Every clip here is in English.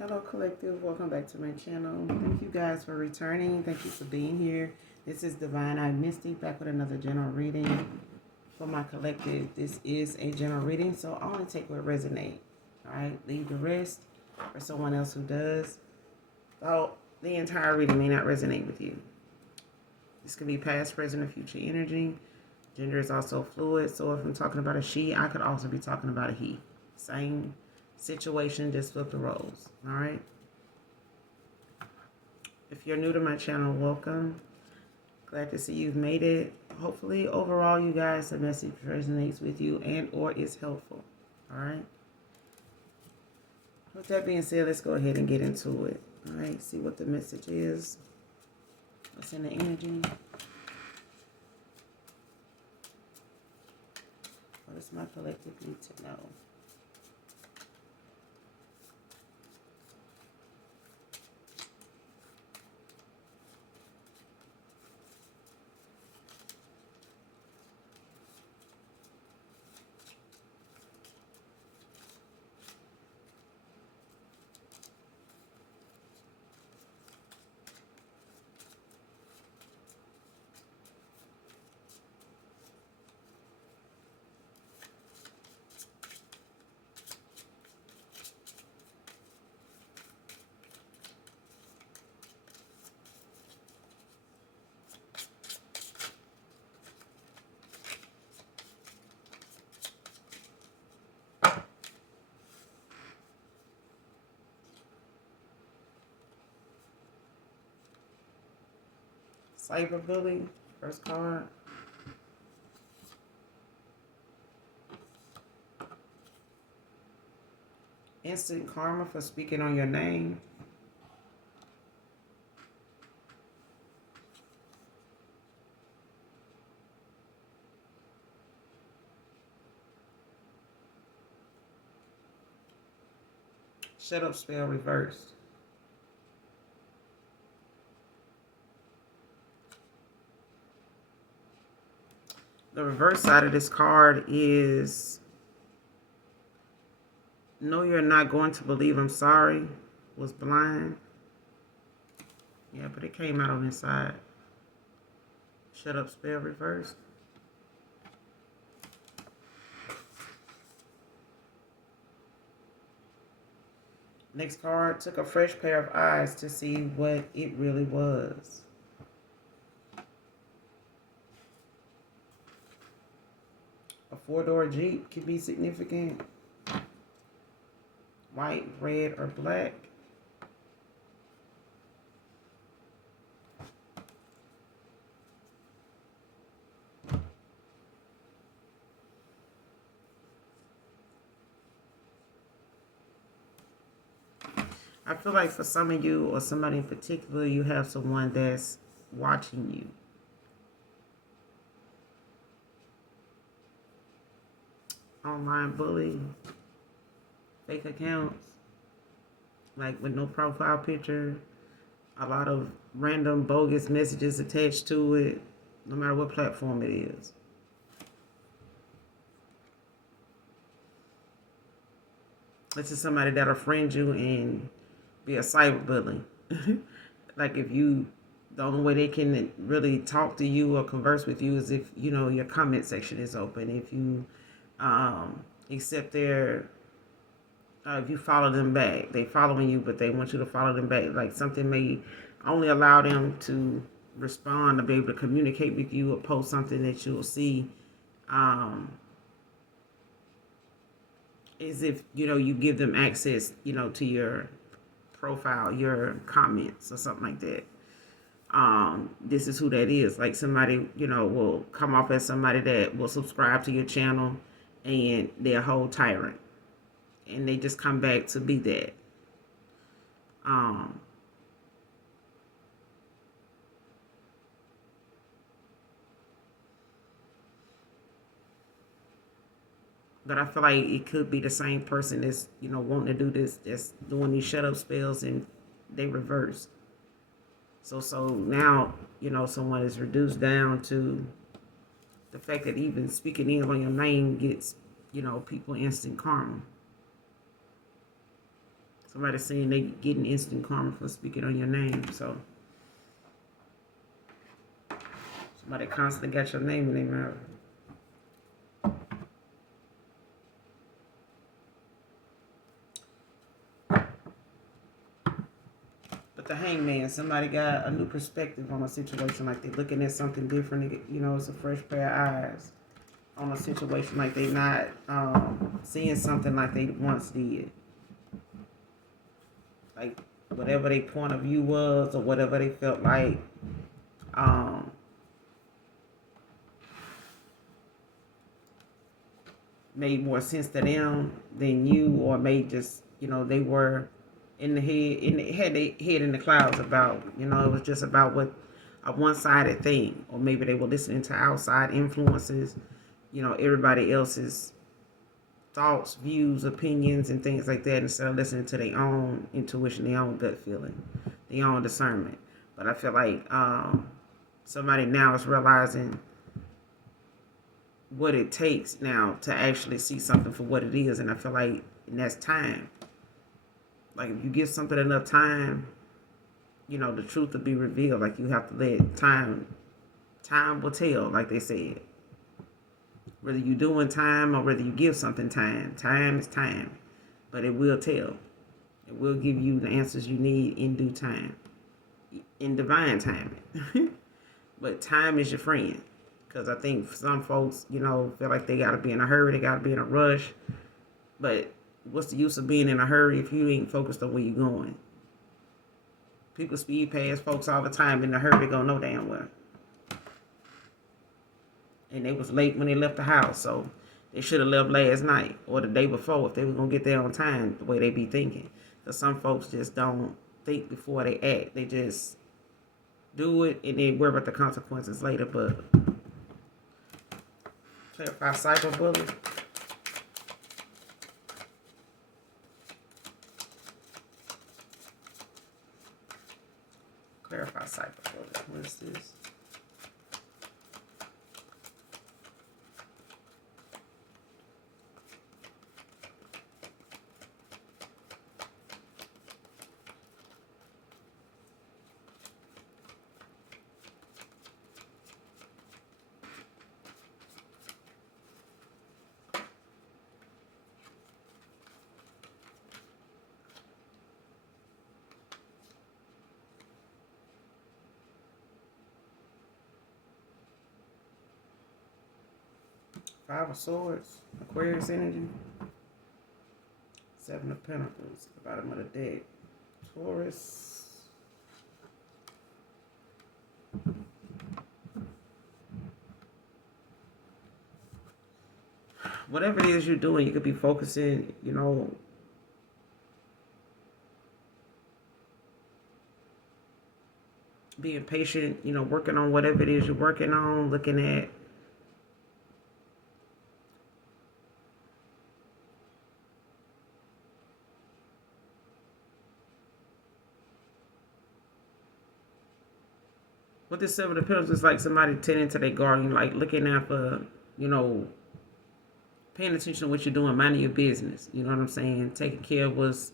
Hello collective, welcome back to my channel. Thank you guys for returning. Thank you for being here. This is Divine Eye Mystic back with another general reading for my collective. This is a general reading, so I only take what resonate. Alright, leave the rest for someone else who does. So the entire reading may not resonate with you. This could be past, present, or future energy. Gender is also fluid, so if I'm talking about a she, I could also be talking about a he. Same situation, just flip the roles. All right. If you're new to my channel, welcome. Glad to see you've made it. Hopefully, overall, you guys, the message resonates with you and or is helpful. All right. With that being said, let's go ahead and get into it. All right. See what the message is. What's in the energy? What does my collective need to know? Cyberbullying, first card. Instant karma for speaking on your name. Shut up spell reversed. The reverse side of this card is no, you're not going to believe I'm sorry. Was blind. Yeah, but it came out on this side. Shut up spell reversed. Next card, took a fresh pair of eyes to see what it really was. A four-door Jeep could be significant. White, red, or black. I feel like for some of you or somebody in particular, you have someone that's watching you. Online bully, fake accounts, like with no profile picture, a lot of random bogus messages attached to it, no matter what platform it is. This is somebody that'll friend you and be a cyberbully. Like if you, the only way they can really talk to you or converse with you is if, you know, your comment section is open. If you accept their, if you follow them back, they following you, but they want you to follow them back. Like something may only allow them to respond or be able to communicate with you or post something that you'll see. Is if, you know, you give them access, you know, to your profile, your comments or something like that. This is who that is. Like somebody, you know, will come off as somebody that will subscribe to your channel and they're a whole tyrant. And they just come back to be that. But I feel like it could be the same person that's, you know, wanting to do this, that's doing these shut up spells and they reverse. So now, you know, someone is reduced down to the fact that even speaking in on your name gets, you know, people instant karma. Somebody saying they getting instant karma for speaking on your name. So somebody constantly got your name in their mouth. But the hangman, somebody got a new perspective on a situation, like they're looking at something different. You know, it's a fresh pair of eyes on a situation, like they not seeing something like they once did. Like whatever their point of view was, or whatever they felt like made more sense to them than you, or made just, you know, they were in the head, had their head in the clouds about, you know, it was just about what a one-sided thing, or maybe they were listening to outside influences, you know, everybody else's thoughts, views, opinions, and things like that, instead of listening to their own intuition, their own gut feeling, their own discernment. But I feel like somebody now is realizing what it takes now to actually see something for what it is, and I feel like, and that's time. Like if you give something enough time, you know, the truth will be revealed. Like you have to let time will tell, like they said. Whether you doing time or whether you give something time is time, but it will tell. It will give you the answers you need in due time, in divine timing. But time is your friend. Because I think some folks, you know, feel like they got to be in a hurry, they got to be in a rush. But what's the use of being in a hurry if you ain't focused on where you're going? People speed past folks all the time in a hurry, they go no damn well. And they was late when they left the house, so they should have left last night or the day before if they were going to get there on time, the way they be thinking. Because some folks just don't think before they act. They just do it and then worry about the consequences later. But clarify cyberbullying. Clarify cyberbullying. What is this? Five of Swords, Aquarius energy. Seven of Pentacles, the bottom of the deck. Taurus. Whatever it is you're doing, you could be focusing, you know, being patient, you know, working on whatever it is you're working on, looking at what this Seven of Pentacles is like somebody tending to their garden, like looking out for, you know, paying attention to what you're doing, minding your business. You know what I'm saying? Taking care of what's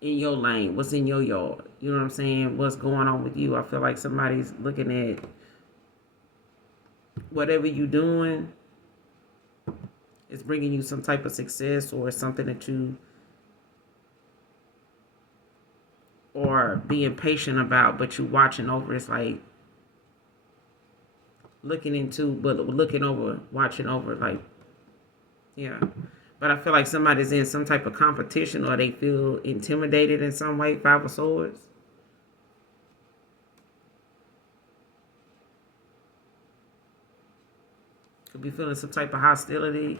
in your lane, what's in your yard. You know what I'm saying? What's going on with you. I feel like somebody's looking at whatever you're doing is bringing you some type of success, or something that you or being patient about, but you watching over. It's like looking over, watching over, like, yeah. But I feel like somebody's in some type of competition, or they feel intimidated in some way. Five of Swords. Could be feeling some type of hostility.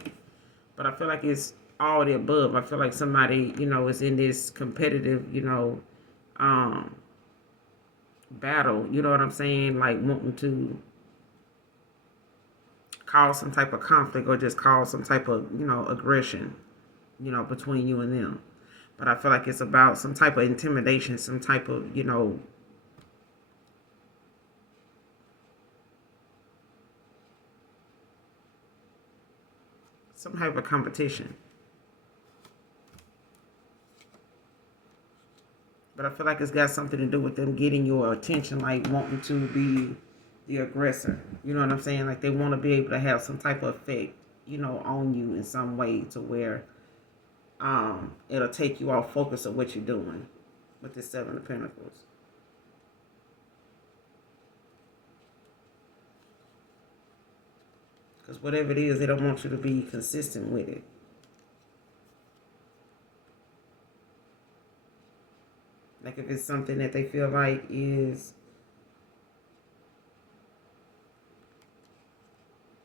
But I feel like it's all the above. I feel like somebody, you know, is in this competitive, you know, battle. You know what I'm saying? Like wanting to cause some type of conflict, or just cause some type of, you know, aggression, you know, between you and them. But I feel like it's about some type of intimidation, some type of, you know, some type of competition. But I feel like it's got something to do with them getting your attention, like wanting to be the aggressor. You know what I'm saying? Like they want to be able to have some type of effect, on you in some way to where it'll take you off focus of what you're doing with the Seven of Pentacles. Because whatever it is, they don't want you to be consistent with it. Like if it's something that they feel like is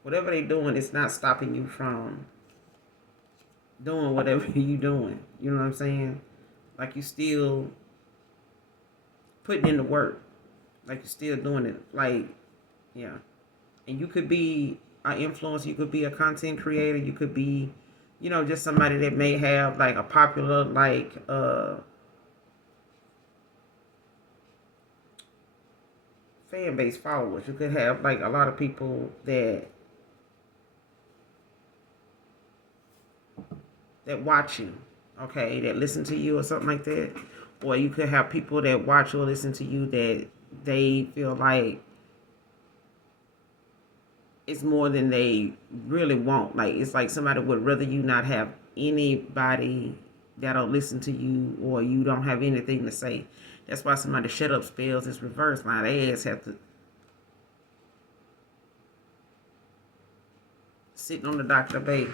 whatever they're doing, it's not stopping you from doing whatever you're doing. You know what I'm saying? Like you still putting in the work. Like you're still doing it. Like, yeah. And you could be an influencer. You could be a content creator. You could be, just somebody that may have like a popular fan base followers. You could have like a lot of people that watch you, okay, that listen to you or something like that. Or you could have people that watch or listen to you that they feel like it's more than they really want. Like it's like somebody would rather you not have anybody that'll listen to you, or you don't have anything to say. That's why somebody shut up spells is reversed. My ass have to sitting on the Dr. Bay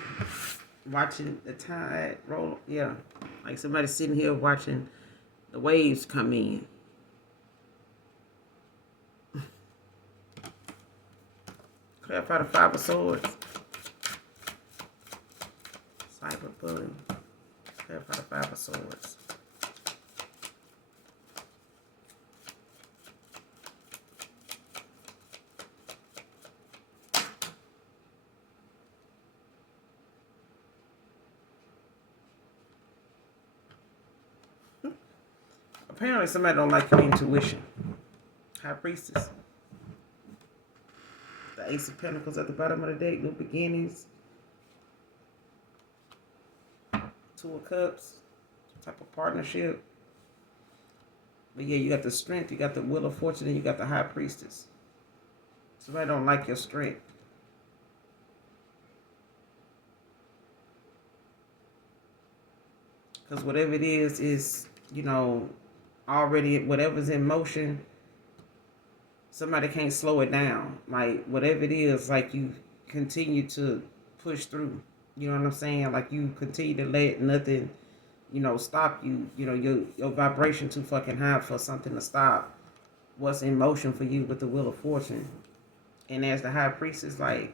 watching the tide roll. Yeah, like somebody sitting here watching the waves come in. Clarify the Five of Swords. Cyberbullying. Clarify the Five of Swords. Apparently somebody don't like your intuition. High Priestess. The Ace of Pentacles at the bottom of the deck. New beginnings. Two of Cups. Some type of partnership. But yeah, you got the Strength. You got the Wheel of Fortune. And you got the High Priestess. Somebody don't like your strength. Because whatever it is, already whatever's in motion, somebody can't slow it down. Like whatever it is, like you continue to push through. You know what I'm saying? Like you continue to let nothing, stop you. Your vibration too fucking high for something to stop what's in motion for you with the Wheel of Fortune. And as the High Priestess, like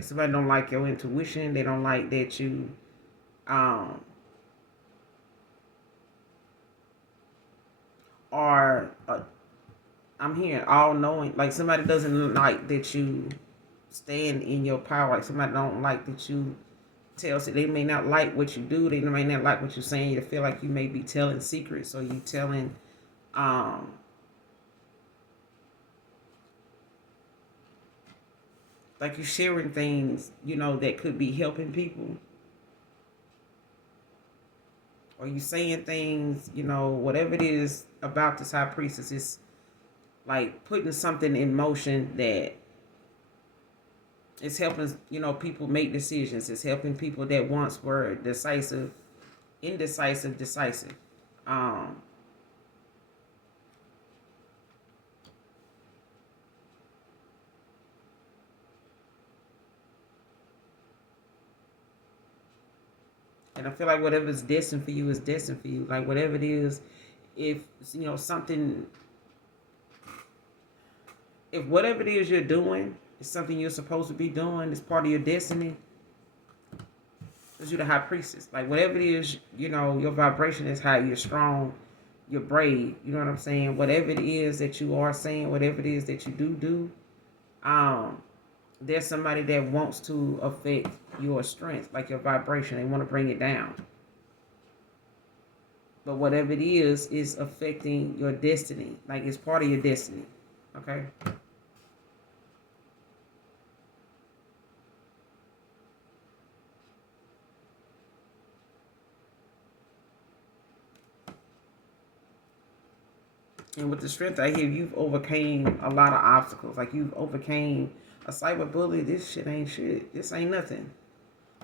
somebody don't like your intuition. They don't like that you are I'm hearing all knowing. Like somebody doesn't like that you stand in your power. Like somebody don't like that you tell. So they may not like what you do. They may not like what you're saying. You feel like you may be telling secrets, or you telling like you're sharing things, that could be helping people. Or you saying things, whatever it is about this High Priestess, is like putting something in motion that is helping, people make decisions. It's helping people that once were decisive, indecisive, decisive. And I feel like whatever's destined for you is destined for you. Like whatever it is, if something, if whatever it is you're doing is something you're supposed to be doing, it's part of your destiny, because you're the High Priestess. Like whatever it is, your vibration is high, you're strong, you're brave. You know what I'm saying? Whatever it is that you are saying, whatever it is that you do, there's somebody that wants to affect your strength, like your vibration. They want to bring it down. But whatever it is affecting your destiny. Like it's part of your destiny. Okay? And with the strength I hear, you've overcame a lot of obstacles. Like you've overcame a cyberbully. This shit ain't shit. This ain't nothing.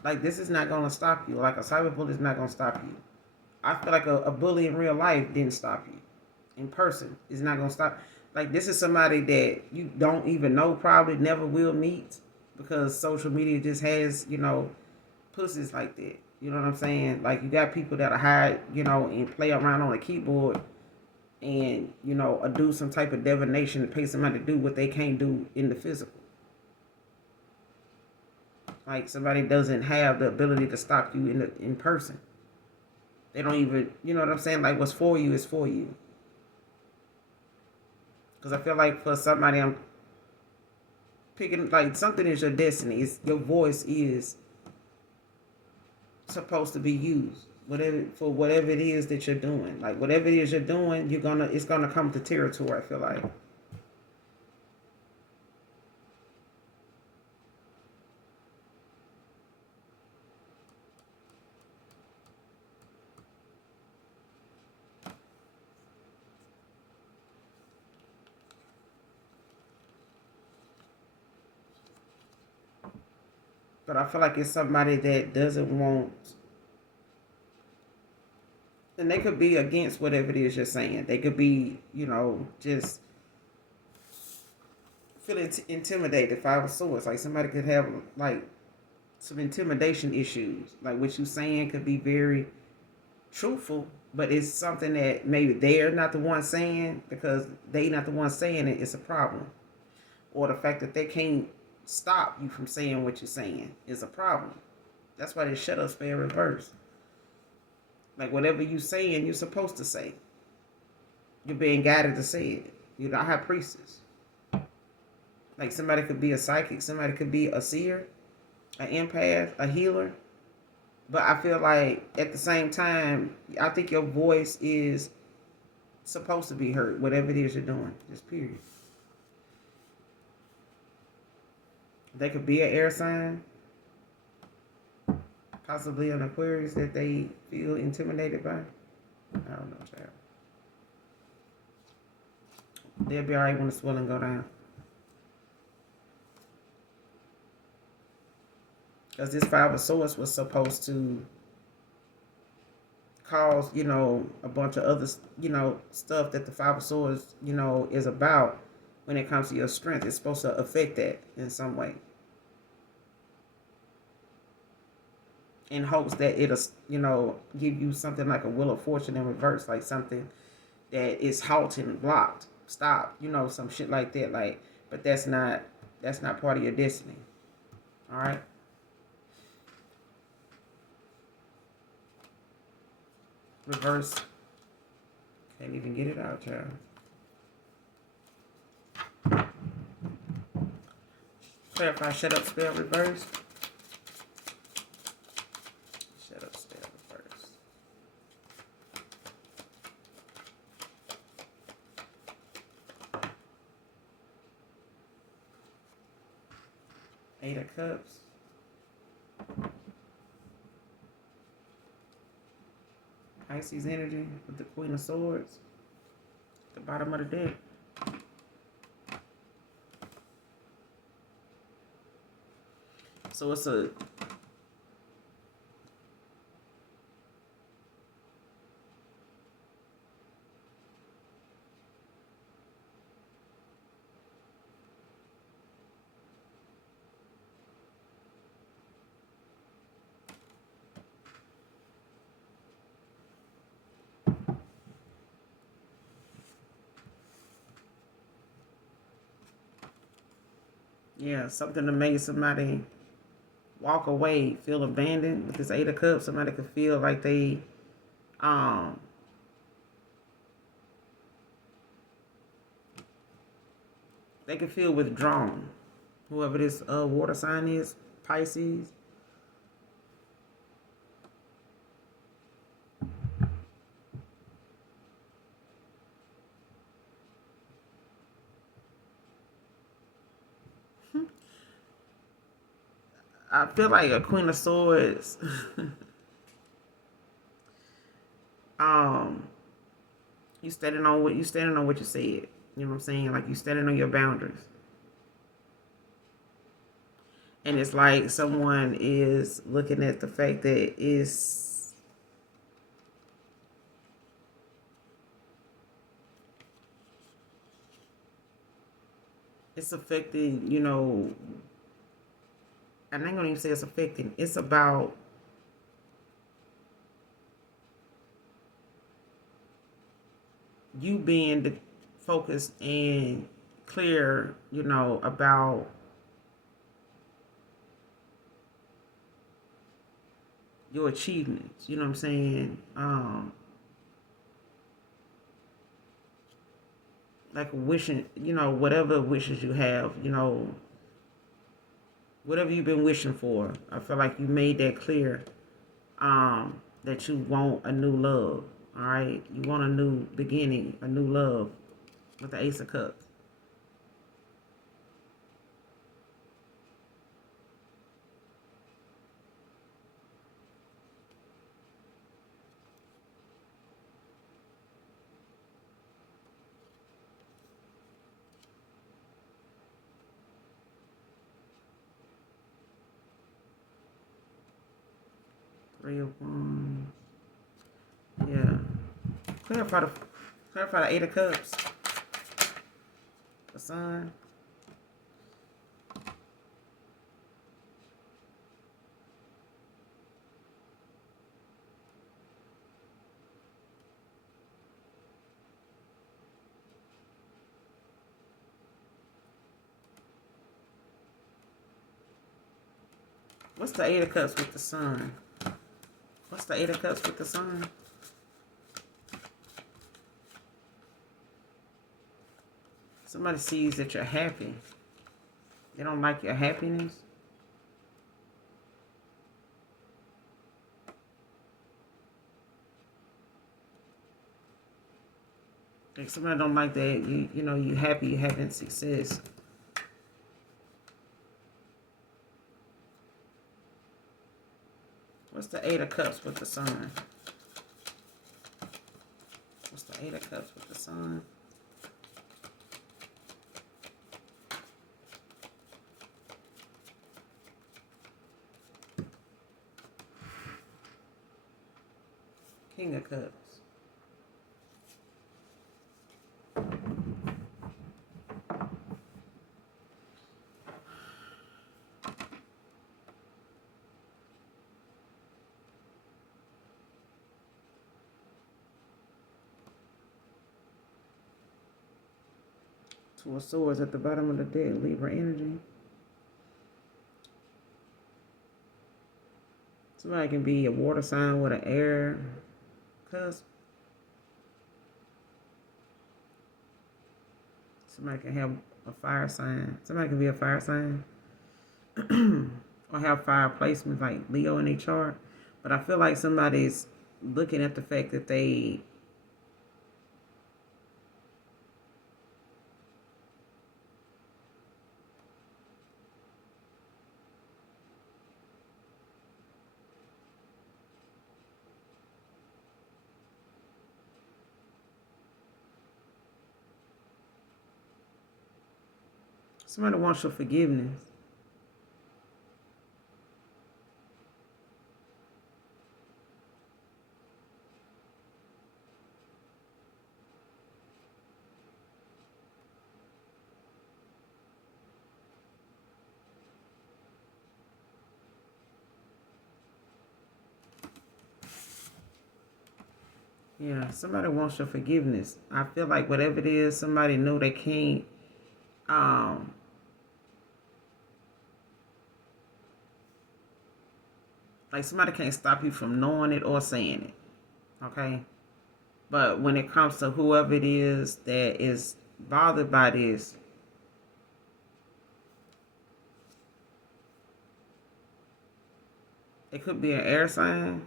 Like this is not gonna stop you. Like a cyberbully is not gonna stop you. I feel like a bully in real life didn't stop you. In person, is not gonna stop. Like this is somebody that you don't even know, probably never will meet, because social media just has, pussies like that. You know what I'm saying? Like you got people that hide, and play around on a keyboard and, do some type of divination to pay somebody to do what they can't do in the physical. Like somebody doesn't have the ability to stop you in person. They don't even, you know what I'm saying? Like what's for you is for you. Because I feel like for somebody, I'm picking, like something is your destiny. Your voice is supposed to be used. Whatever it is that you're doing. Like whatever it is you're doing, it's gonna come to territory, I feel like. But I feel like it's somebody that doesn't want, and they could be against whatever it is you're saying. They could be, just feeling intimidated. Five of Swords, like somebody could have like some intimidation issues. Like what you saying could be very truthful, but it's something that maybe they're not the one saying, because they not the one saying it. It's a problem, or the fact that they can't stop you from saying what you're saying is a problem. That's why they shut up spell reverse. Like whatever you saying, you're supposed to say. You're being guided to say it. You're not high priestess. Like somebody could be a psychic, somebody could be a seer, an empath, a healer. But I feel like at the same time, I think your voice is supposed to be heard, whatever it is you're doing. Just period. They could be an air sign, possibly an Aquarius that they feel intimidated by. I don't know, child. They'll be alright when the swelling go down. Because this Five of Swords was supposed to cause, a bunch of other, stuff that the Five of Swords, is about when it comes to your strength. It's supposed to affect that in some way. In hopes that it'll, give you something like a Wheel of Fortune in reverse, like something that is halting, blocked, stopped, some shit like that. Like, but that's not part of your destiny. All right. Reverse. Can't even get it out, child. Clarify, shut up, spell reverse. Shut up, spell reverse. Eight of Cups. Pisces energy with the Queen of Swords. The bottom of the deck. So it's something to make somebody walk away, feel abandoned. With this Eight of Cups, somebody could feel like they could feel withdrawn. Whoever this water sign is, Pisces. I feel like a Queen of Swords You standing on what you said. You know what I'm saying? Like you standing on your boundaries. And it's like someone is looking at the fact that it's affecting, you know, and I ain't gonna even say it's affecting. It's about you being focused and clear, you know, about your achievements. You know what I'm saying? Like wishing, you know, whatever wishes you have, you know, whatever you've been wishing for. I feel like you made that clear. That you want a new love. All right, you want a new beginning, a new love, with the Ace of Cups. 3 of Wands. Yeah. Clarify the 8 of Cups. The Sun. What's the 8 of Cups with the Sun? What's the 8 of Cups with the Sun? Somebody sees that you're happy. They don't like your happiness. Like somebody don't like that you know you happy, you having success. What's the 8 of Cups with the Sun? What's the 8 of Cups with the Sun? King of Cups. Two of Swords at the bottom of the deck, Libra energy. Somebody can be a water sign with an air cusp. Somebody can have a fire sign. Somebody can be a fire sign. Or have fire placements like Leo in their chart. But I feel like somebody's looking at the fact that they somebody wants your forgiveness. Yeah, somebody wants your forgiveness. I feel like whatever it is, somebody knew they can't like somebody can't stop you from knowing it or saying it. Okay? But when it comes to whoever it is that is bothered by this, it could be an air sign.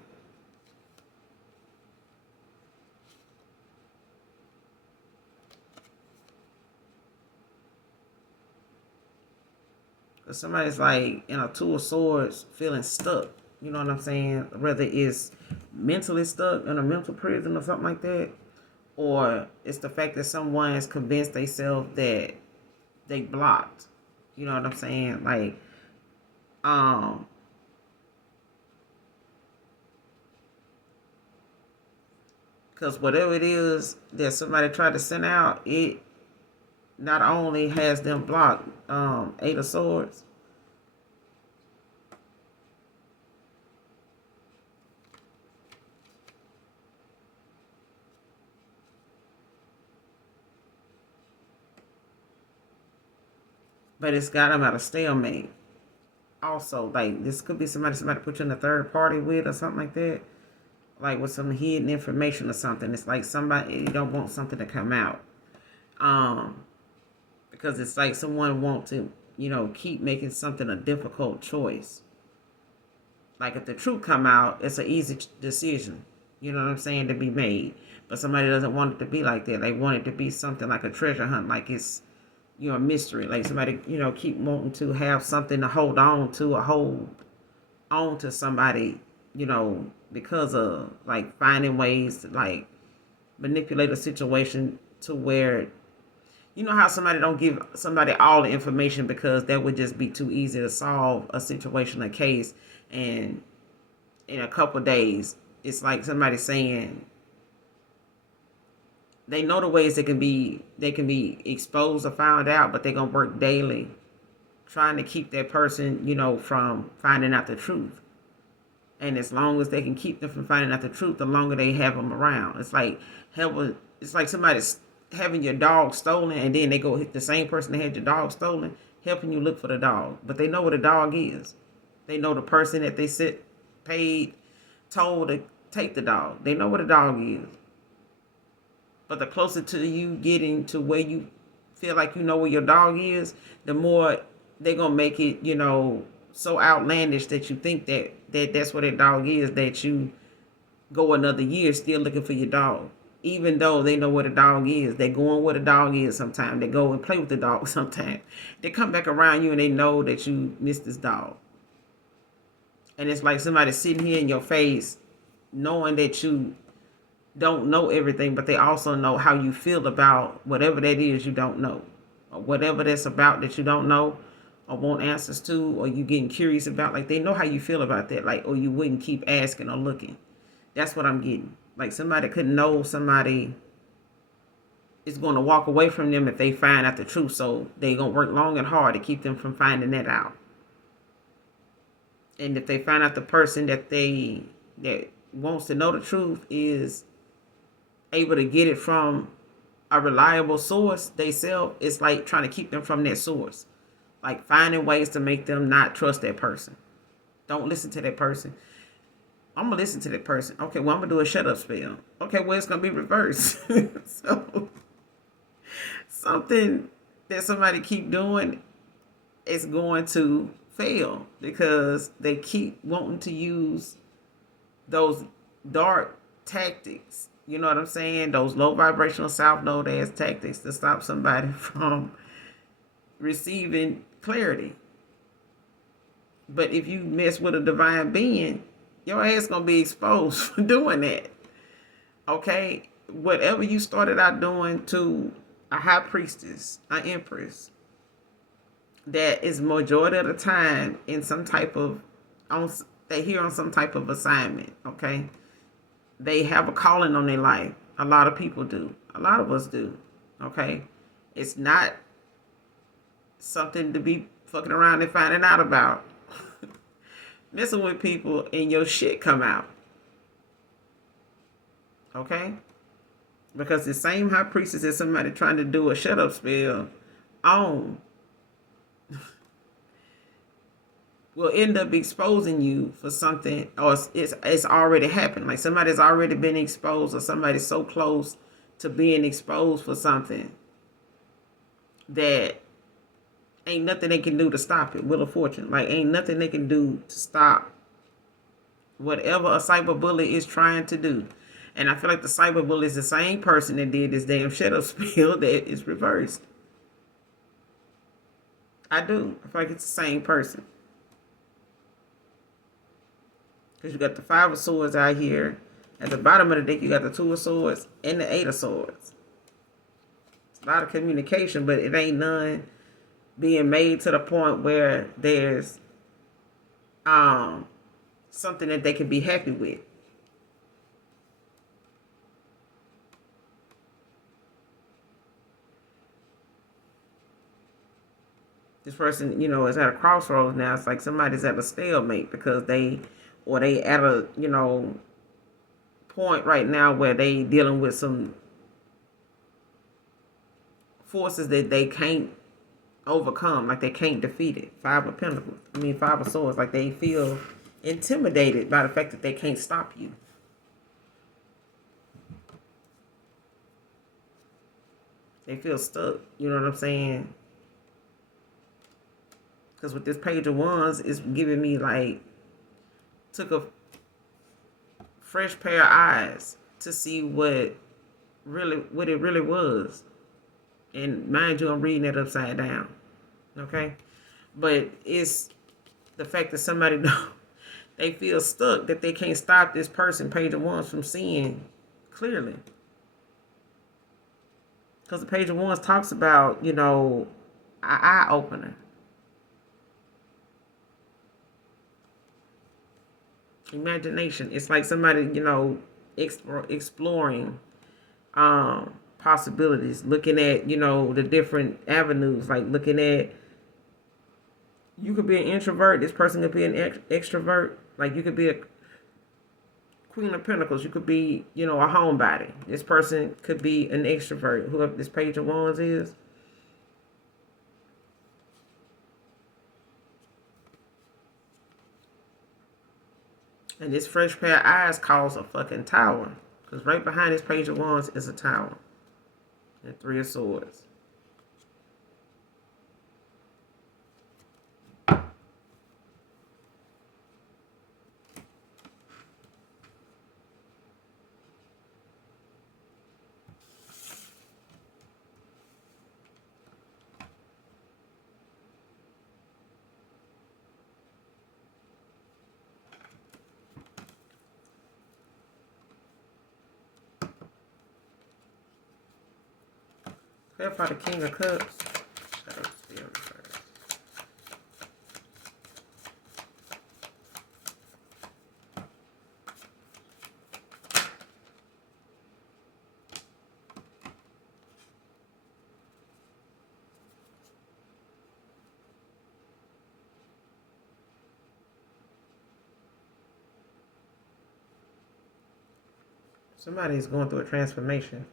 Because somebody's like in a Two of Swords feeling stuck. You know what I'm saying? Whether it's mentally stuck in a mental prison or something like that, or it's the fact that someone is convinced themselves that they blocked. You know what I'm saying? Like, because whatever it is that somebody tried to send out, it not only has them blocked, Eight of Swords, but it's got them at a stalemate. Also, like, this could be somebody put you in a third party with or something like that. Like with some hidden information or something. It's like somebody, you don't want something to come out. Because it's like someone wants to, keep making something a difficult choice. Like if the truth come out, it's an easy decision. You know what I'm saying, to be made. But somebody doesn't want it to be like that. They want it to be something like a treasure hunt, like it's, a mystery. Like somebody, keep wanting to have something to hold on to or hold on to somebody, because of like finding ways to like manipulate a situation to where, how somebody don't give somebody all the information because that would just be too easy to solve a situation, a case, and in a couple of days, it's like somebody saying they know the ways they can be exposed or found out, but they're gonna work daily trying to keep that person, from finding out the truth. And as long as they can keep them from finding out the truth, the longer they have them around. It's like somebody's having your dog stolen, and then they go hit the same person that had your dog stolen, helping you look for the dog. But they know what a dog is. They know the person that they paid, told to take the dog. They know what a dog is. But the closer to you getting to where you feel like you know where your dog is, the more they're going to make it, so outlandish that you think that's what a dog is, that you go another year still looking for your dog. Even though they know what a dog is, they go on what a dog is sometimes. They go and play with the dog sometimes. They come back around you and they know that you missed this dog. And it's like somebody sitting here in your face knowing that you don't know everything, but they also know how you feel about whatever that is you don't know. Or whatever that's about that you don't know or want answers to, or you getting curious about. Like, they know how you feel about that. Like, or you wouldn't keep asking or looking. That's what I'm getting. Like, somebody could know somebody is going to walk away from them if they find out the truth. So they're going to work long and hard to keep them from finding that out. And if they find out the person that wants to know the truth is able to get it from a reliable source, they sell, it's like trying to keep them from that source. Like finding ways to make them not trust that person. Don't listen to that person. I'm going to listen to that person. Okay, well, I'm going to do a shut up spell. Okay, well, it's going to be reversed. So something that somebody keep doing is going to fail because they keep wanting to use those dark tactics. You know what I'm saying? Those low vibrational south node ass tactics to stop somebody from receiving clarity. But if you mess with a divine being, your ass gonna be exposed for doing that. Okay? Whatever you started out doing to a high priestess, an empress, that is majority of the time in some type of, they here on some type of assignment, okay? They have a calling on their life. A lot of people do. A lot of us do, okay? It's not something to be fucking around and finding out about. Messing with people and your shit come out. Okay? Because the same high priestess is somebody trying to do a shut up spell on will end up exposing you for something, or it's already happened. Like somebody's already been exposed, or somebody's so close to being exposed for something that ain't nothing they can do to stop it. Wheel of Fortune. Like, ain't nothing they can do to stop whatever a cyber bully is trying to do. And I feel like the cyber bully is the same person that did this damn shut up spell that is reversed. I do. I feel like it's the same person. Because you got the Five of Swords out here. At the bottom of the deck, you got the Two of Swords and the Eight of Swords. It's a lot of communication, but it ain't none being made to the point where there's something that they can be happy with. This person, is at a crossroads now. It's like somebody's at a stalemate because they at a, point right now where they dealing with some forces that they can't overcome, like they can't defeat it. Five of Swords, like they feel intimidated by the fact that they can't stop you. They feel stuck, you know what I'm saying? Because with this Page of Wands, it's giving me like, took a fresh pair of eyes to see what it really was. And mind you, I'm reading it upside down. Okay? But it's the fact that somebody they feel stuck, that they can't stop this person, Page of Wands, from seeing clearly. Because the Page of Wands talks about, an eye opener. Imagination. It's like somebody, exploring possibilities, looking at, the different avenues, like looking at, you could be an introvert, this person could be an extrovert, like you could be a Queen of Pentacles, you could be, a homebody. This person could be an extrovert, whoever this Page of Wands is. And this fresh pair of eyes calls a fucking tower. Because right behind this Page of Wands is a tower. And Three of Swords. Clarify the King of Cups. Somebody's going through a transformation.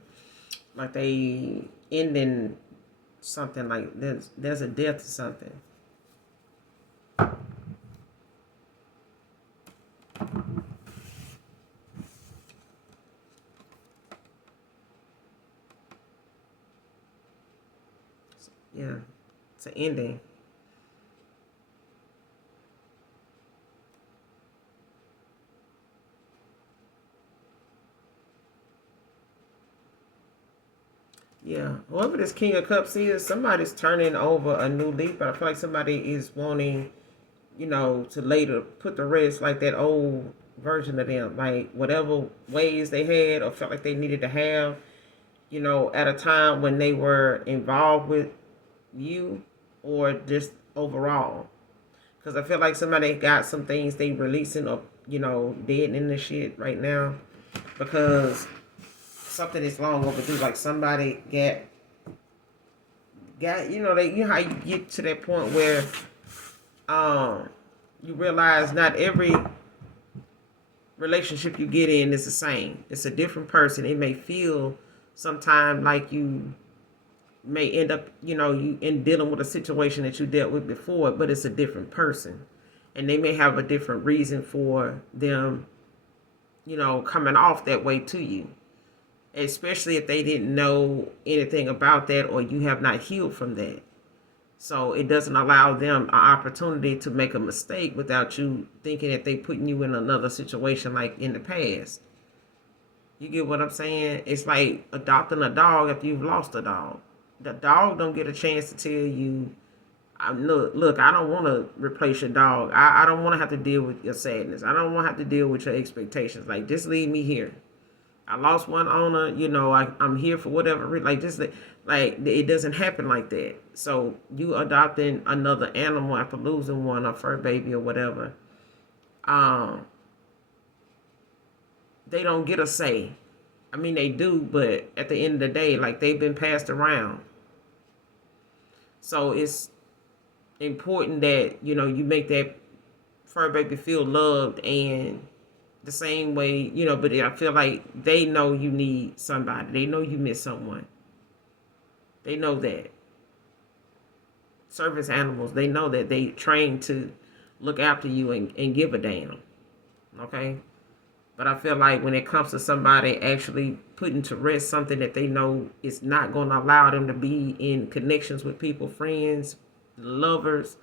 Like they ending something, like there's a death to something. Yeah, it's an ending. Yeah, whoever this King of Cups is, somebody's turning over a new leaf, but I feel like somebody is wanting, to later put the rest, like that old version of them, like whatever ways they had or felt like they needed to have, at a time when they were involved with you or just overall. Because I feel like somebody got some things they releasing or, dead in the shit right now because something is long overdue. Like somebody got how you get to that point where you realize not every relationship you get in is the same. It's a different person. It may feel sometimes like you may end up, you in dealing with a situation that you dealt with before, but it's a different person. And they may have a different reason for them, coming off that way to you. Especially if they didn't know anything about that or you have not healed from that. So it doesn't allow them an opportunity to make a mistake without you thinking that they putting you in another situation like in the past. You get what I'm saying? It's like adopting a dog after you've lost a dog. The dog don't get a chance to tell you Look, I don't want to replace your dog. I don't want to have to deal with your sadness. I don't want to have to deal with your expectations. Like, just leave me here. I lost one owner, I'm here for whatever reason. Like, just like it doesn't happen like that. So you adopting another animal after losing one, a fur baby or whatever, they don't get a say. I mean, they do, but at the end of the day, like, they've been passed around. So it's important that, you make that fur baby feel loved, and the same way, but I feel like they know you need somebody. They know you miss someone. They know that. Service animals, they know that they trained to look after you and give a damn. Okay? But I feel like when it comes to somebody actually putting to rest something that they know is not going to allow them to be in connections with people, friends, lovers,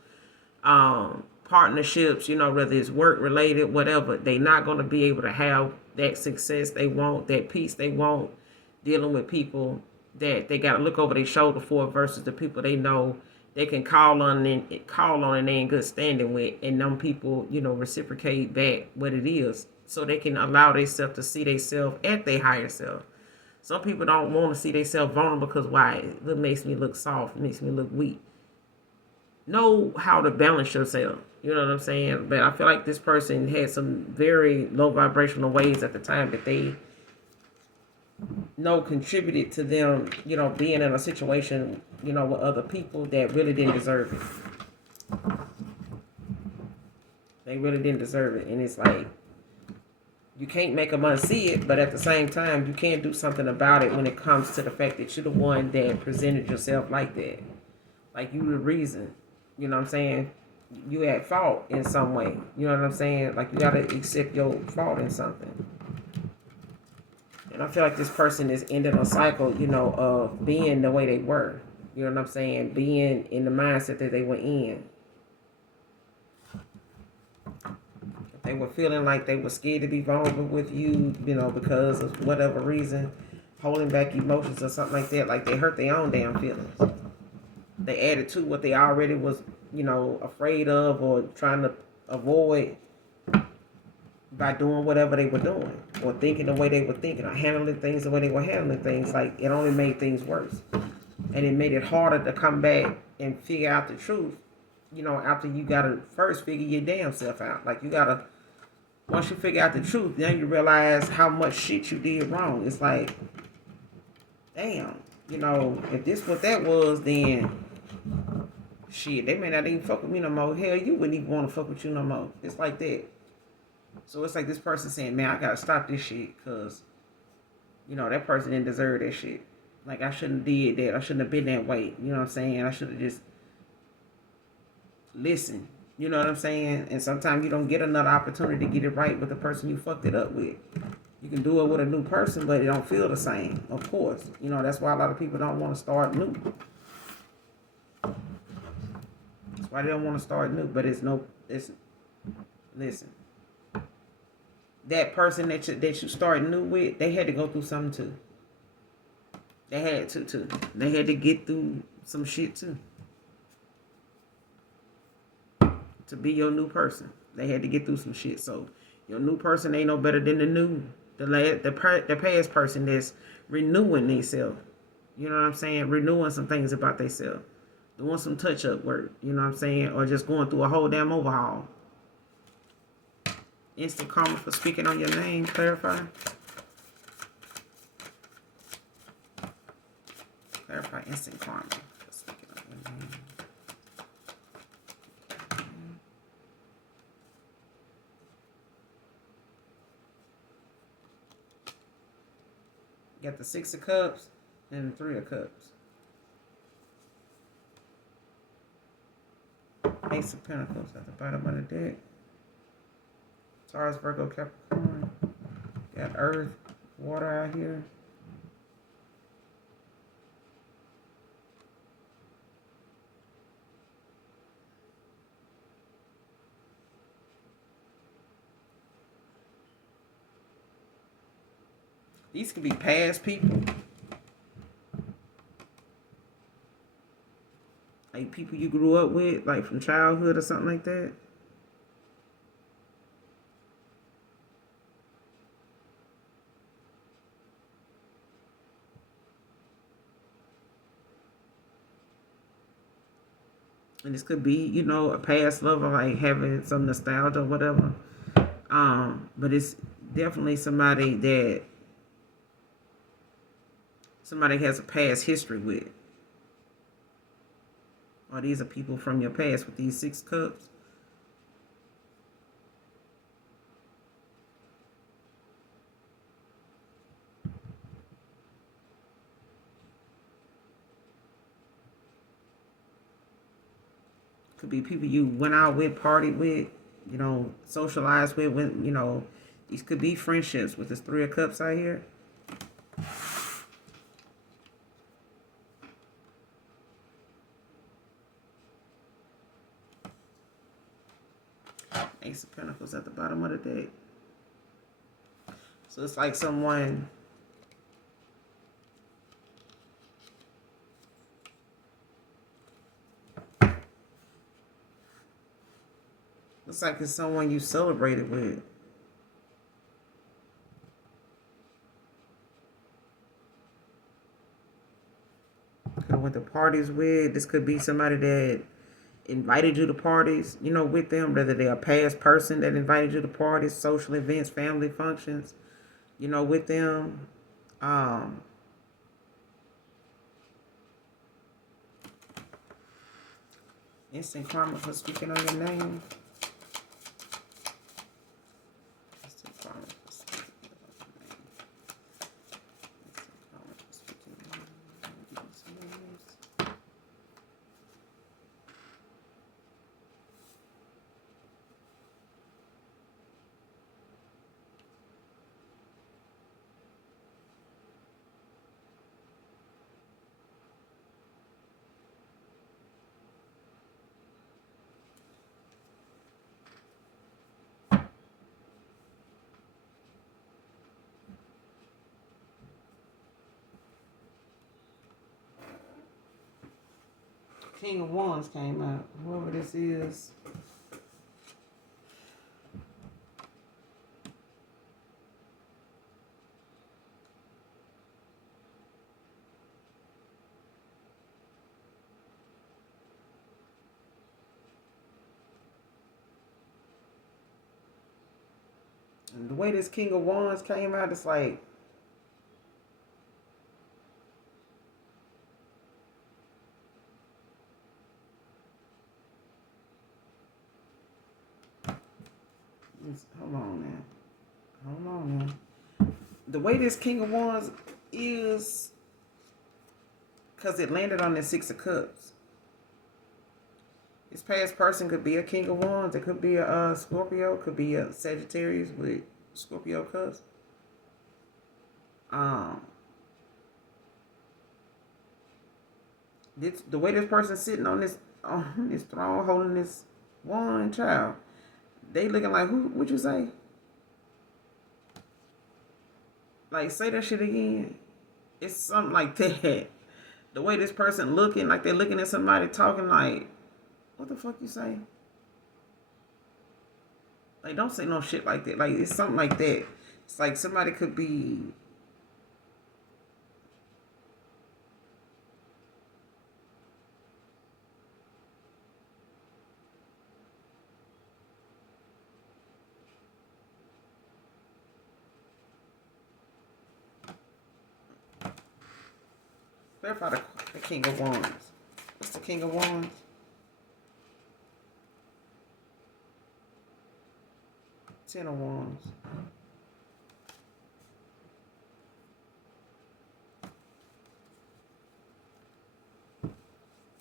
partnerships, whether it's work related, whatever, they're not going to be able to have that success they want, that peace they want, dealing with people that they got to look over their shoulder for versus the people they know they can call on and they in good standing with, and them people, reciprocate back what it is, so they can allow themselves to see themselves at their higher self. Some people don't want to see themselves vulnerable because why? It makes me look soft, it makes me look weak. Know how to balance yourself. You know what I'm saying? But I feel like this person had some very low vibrational ways at the time that they contributed to them, being in a situation, with other people that really didn't deserve it. They really didn't deserve it. And it's like, you can't make them unsee it, but at the same time, you can't do something about it when it comes to the fact that you're the one that presented yourself like that. Like, you the reason. You know what I'm saying? You at fault in some way. You know what I'm saying? Like, you got to accept your fault in something. And I feel like this person is ending a cycle, of being the way they were. You know what I'm saying? Being in the mindset that they were in. They were feeling like they were scared to be vulnerable with you, because of whatever reason, holding back emotions or something like that. Like, they hurt their own damn feelings. They added to what they already was, afraid of or trying to avoid by doing whatever they were doing, or thinking the way they were thinking, or handling things the way they were handling things. Like, it only made things worse. And it made it harder to come back and figure out the truth, after you got to first figure your damn self out. Like, you got to, once you figure out the truth, then you realize how much shit you did wrong. It's like, damn, if this what that was, then shit, they may not even fuck with me no more. Hell, you wouldn't even want to fuck with you no more. It's like that. So it's like this person saying, man, I got to stop this shit because, that person didn't deserve that shit. Like, I shouldn't have did that. I shouldn't have been that way. You know what I'm saying? I should have just listened. You know what I'm saying? And sometimes you don't get another opportunity to get it right with the person you fucked it up with. You can do it with a new person, but it don't feel the same, of course. That's why a lot of people don't want to start new. That's why they don't want to start new. But listen. That person that you start new with, they had to go through something too. They had to too. They had to get through some shit too. To be your new person, they had to get through some shit. So your new person ain't no better than the past person that's renewing themselves. You know what I'm saying? Renewing some things about themselves, doing some touch up work. You know what I'm saying? Or just going through a whole damn overhaul. Instant karma for speaking on your name. Clarify. Clarify instant karma for speaking on your name. You got the Six of Cups and the Three of Cups. Ace of Pentacles at the bottom of the deck. Taurus, Virgo, Capricorn. Got Earth, water out here. These can be past people. Like, people you grew up with, like from childhood or something like that. And this could be, you know, a past lover, like having some nostalgia or whatever. But it's definitely somebody has a past history with. Or these are people from your past with these 6 cups. Could be people you went out with, partied with, you know, socialized with. When, you know, these could be friendships with this 3 of Cups out here. Ace of Pentacles at the bottom of the deck. So it's like someone looks like it's someone you celebrated with. Could have went to parties with. This could be somebody that invited you to parties, you know, with them, whether they're a past person that invited you to parties, social events, family functions, you know, with them. Instant karma for speaking on your name. Instant karma for speaking on your name. Instant karma for speaking on your name. King of Wands came out. Whoever this is. And the way this King of Wands came out, it's like hold on now. Hold on now. The way this King of Wands is, because it landed on the 6 of Cups. This past person could be a King of Wands. It could be a Scorpio. Could be a Sagittarius with Scorpio Cups. The way this person's sitting on this throne, holding this wand, child, they looking like who? What you say? Like, say that shit again. It's something like that. The way this person looking, like they're looking at somebody talking like, what the fuck you say? Like, don't say no shit like that. Like, it's something like that. It's like somebody could be clarify the King of Wands. What's the King of Wands? Ten of Wands.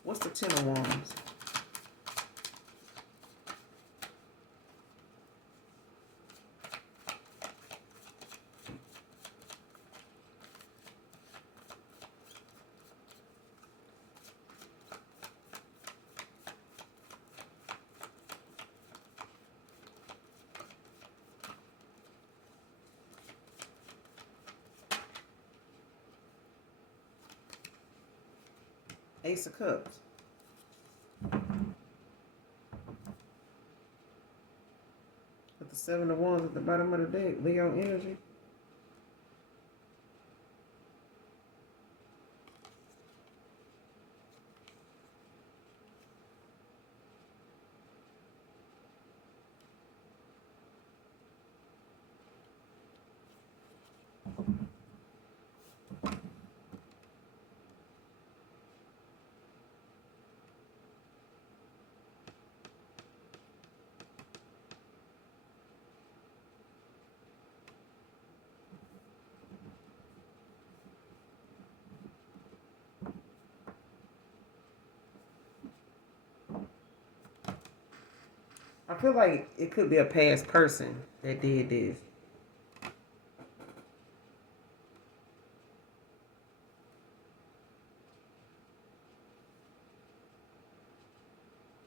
What's the Ten of Wands? Ace of Cups. Seven of Wands at the bottom of the deck. Leo energy. I feel like it could be a past person that did this.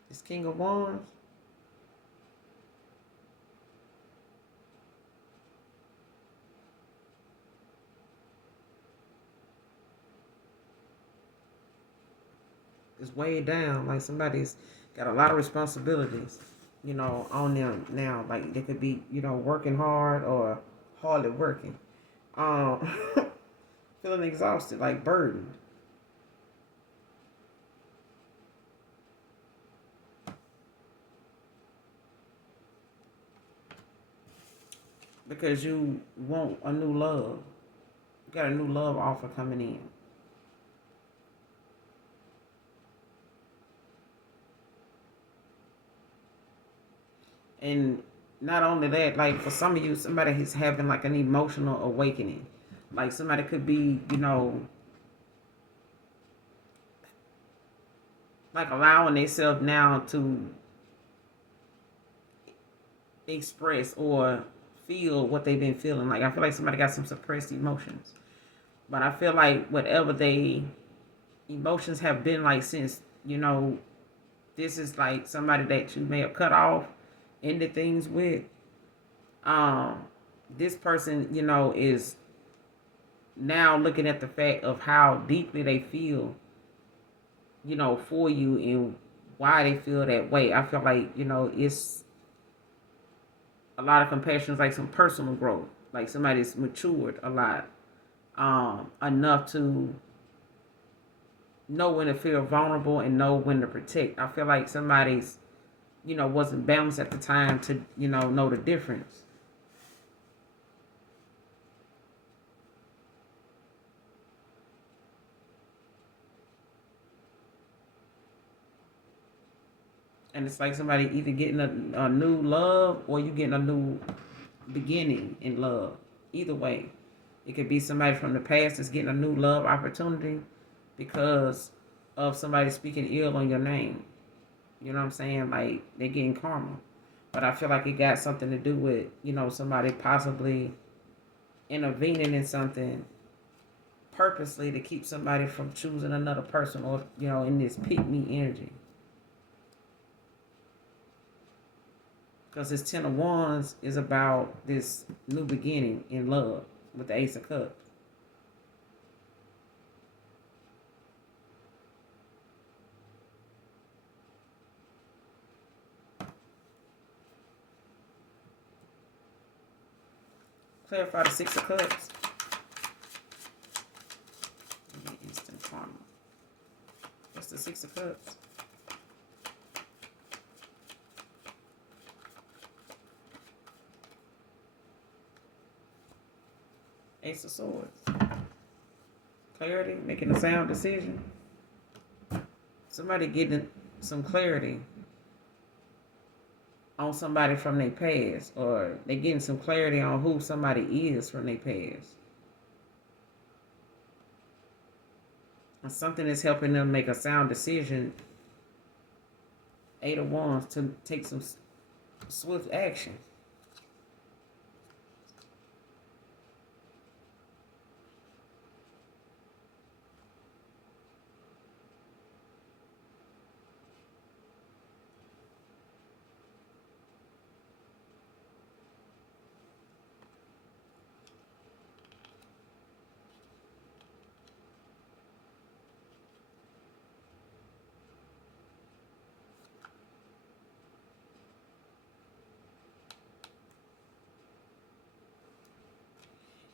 This King of Wands. Is way down. Like somebody's got a lot of responsibilities, on them now. Like they could be, working hard or hardly working. Um, feeling exhausted, like burdened. Because you want a new love. You got a new love offer coming in. And not only that, like for some of you, somebody is having like an emotional awakening. Like somebody could be, like allowing themselves now to express or feel what they've been feeling. Like I feel like somebody got some suppressed emotions. But I feel like whatever they emotions have been like since, this is like somebody that you may have cut off, ended things with. This person, is now looking at the fact of how deeply they feel, for you and why they feel that way. I feel like, it's a lot of compassion, is like some personal growth. Like somebody's matured a lot, enough to know when to feel vulnerable and know when to protect. I feel like somebody's, wasn't balanced at the time to, know the difference. And it's like somebody either getting a new love or you getting a new beginning in love. Either way. It could be somebody from the past that's getting a new love opportunity because of somebody speaking ill on your name. You know what I'm saying? Like they're getting karma. But I feel like it got something to do with, somebody possibly intervening in something purposely to keep somebody from choosing another person or, in this pick me energy. Because this Ten of Wands is about this new beginning in love with the Ace of Cups. Clarify the Six of Cups. Instant karma. What's the Six of Cups? Ace of Swords. Clarity, making a sound decision. Somebody getting some clarity on somebody from their past, or they getting some clarity on who somebody is from their past. And something is helping them make a sound decision. Eight of Wands, to take some swift action.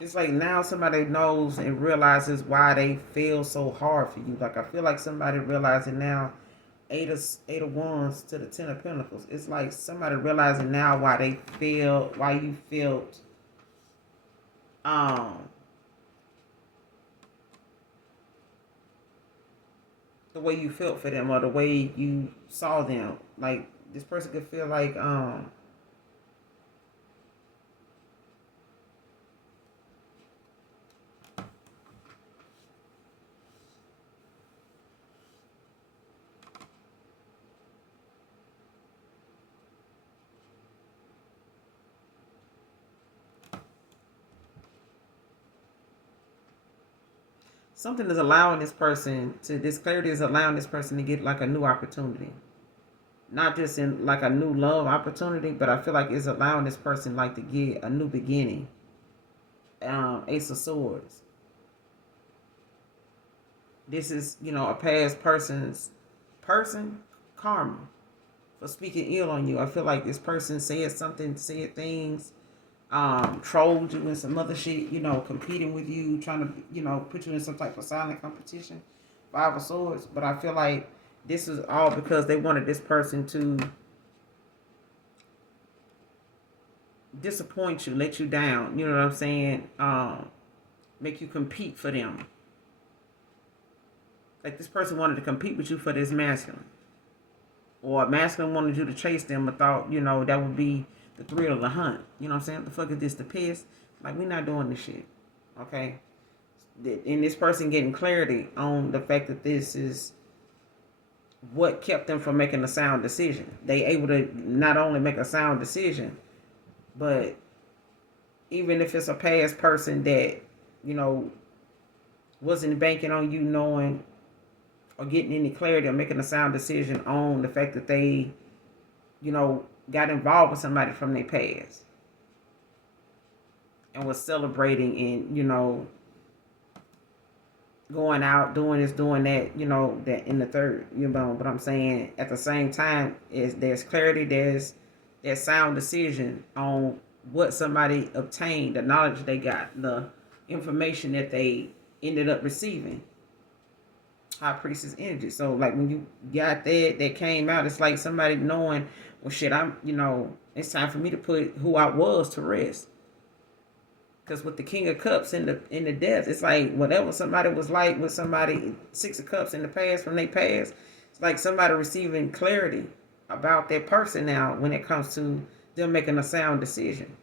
it's like now somebody knows and realizes why they feel so hard for you. Like I feel like somebody realizing now, eight of wands to the 10 of pentacles. It's like somebody realizing now why you felt um the way you felt for them or the way you saw them. Like this person could feel like something is allowing this clarity is allowing this person to get like a new opportunity. Not just in like a new love opportunity, but I feel like it's allowing this person like to get a new beginning. Ace of Swords. This is, a past person karma for speaking ill on you. I feel like this person said things, trolled you and some other shit, competing with you, trying to, put you in some type of silent competition. Five of Swords. But I feel like this is all because they wanted this person to disappoint you, let you down. You know what I'm saying? Make you compete for them. Like this person wanted to compete with you for this masculine. Or masculine wanted you to chase them but thought, that would be the thrill of the hunt. You know what I'm saying? The fuck is this, the piss? Like, we're not doing this shit. Okay? And this person getting clarity on the fact that this is what kept them from making a sound decision. They able to not only make a sound decision, but even if it's a past person that, wasn't banking on you knowing or getting any clarity or making a sound decision on the fact that they, got involved with somebody from their past and was celebrating and, going out, doing this, doing that, that in the third, but I'm saying at the same time there's clarity, there's sound decision on what somebody obtained, the knowledge they got, the information that they ended up receiving. High Priestess energy. So like when you got that came out, it's like somebody knowing, well shit, it's time for me to put who I was to rest. Because with the King of Cups in the death, it's like whatever somebody was like with somebody, Six of Cups in the past, from their past, it's like somebody receiving clarity about that person now when it comes to them making a sound decision.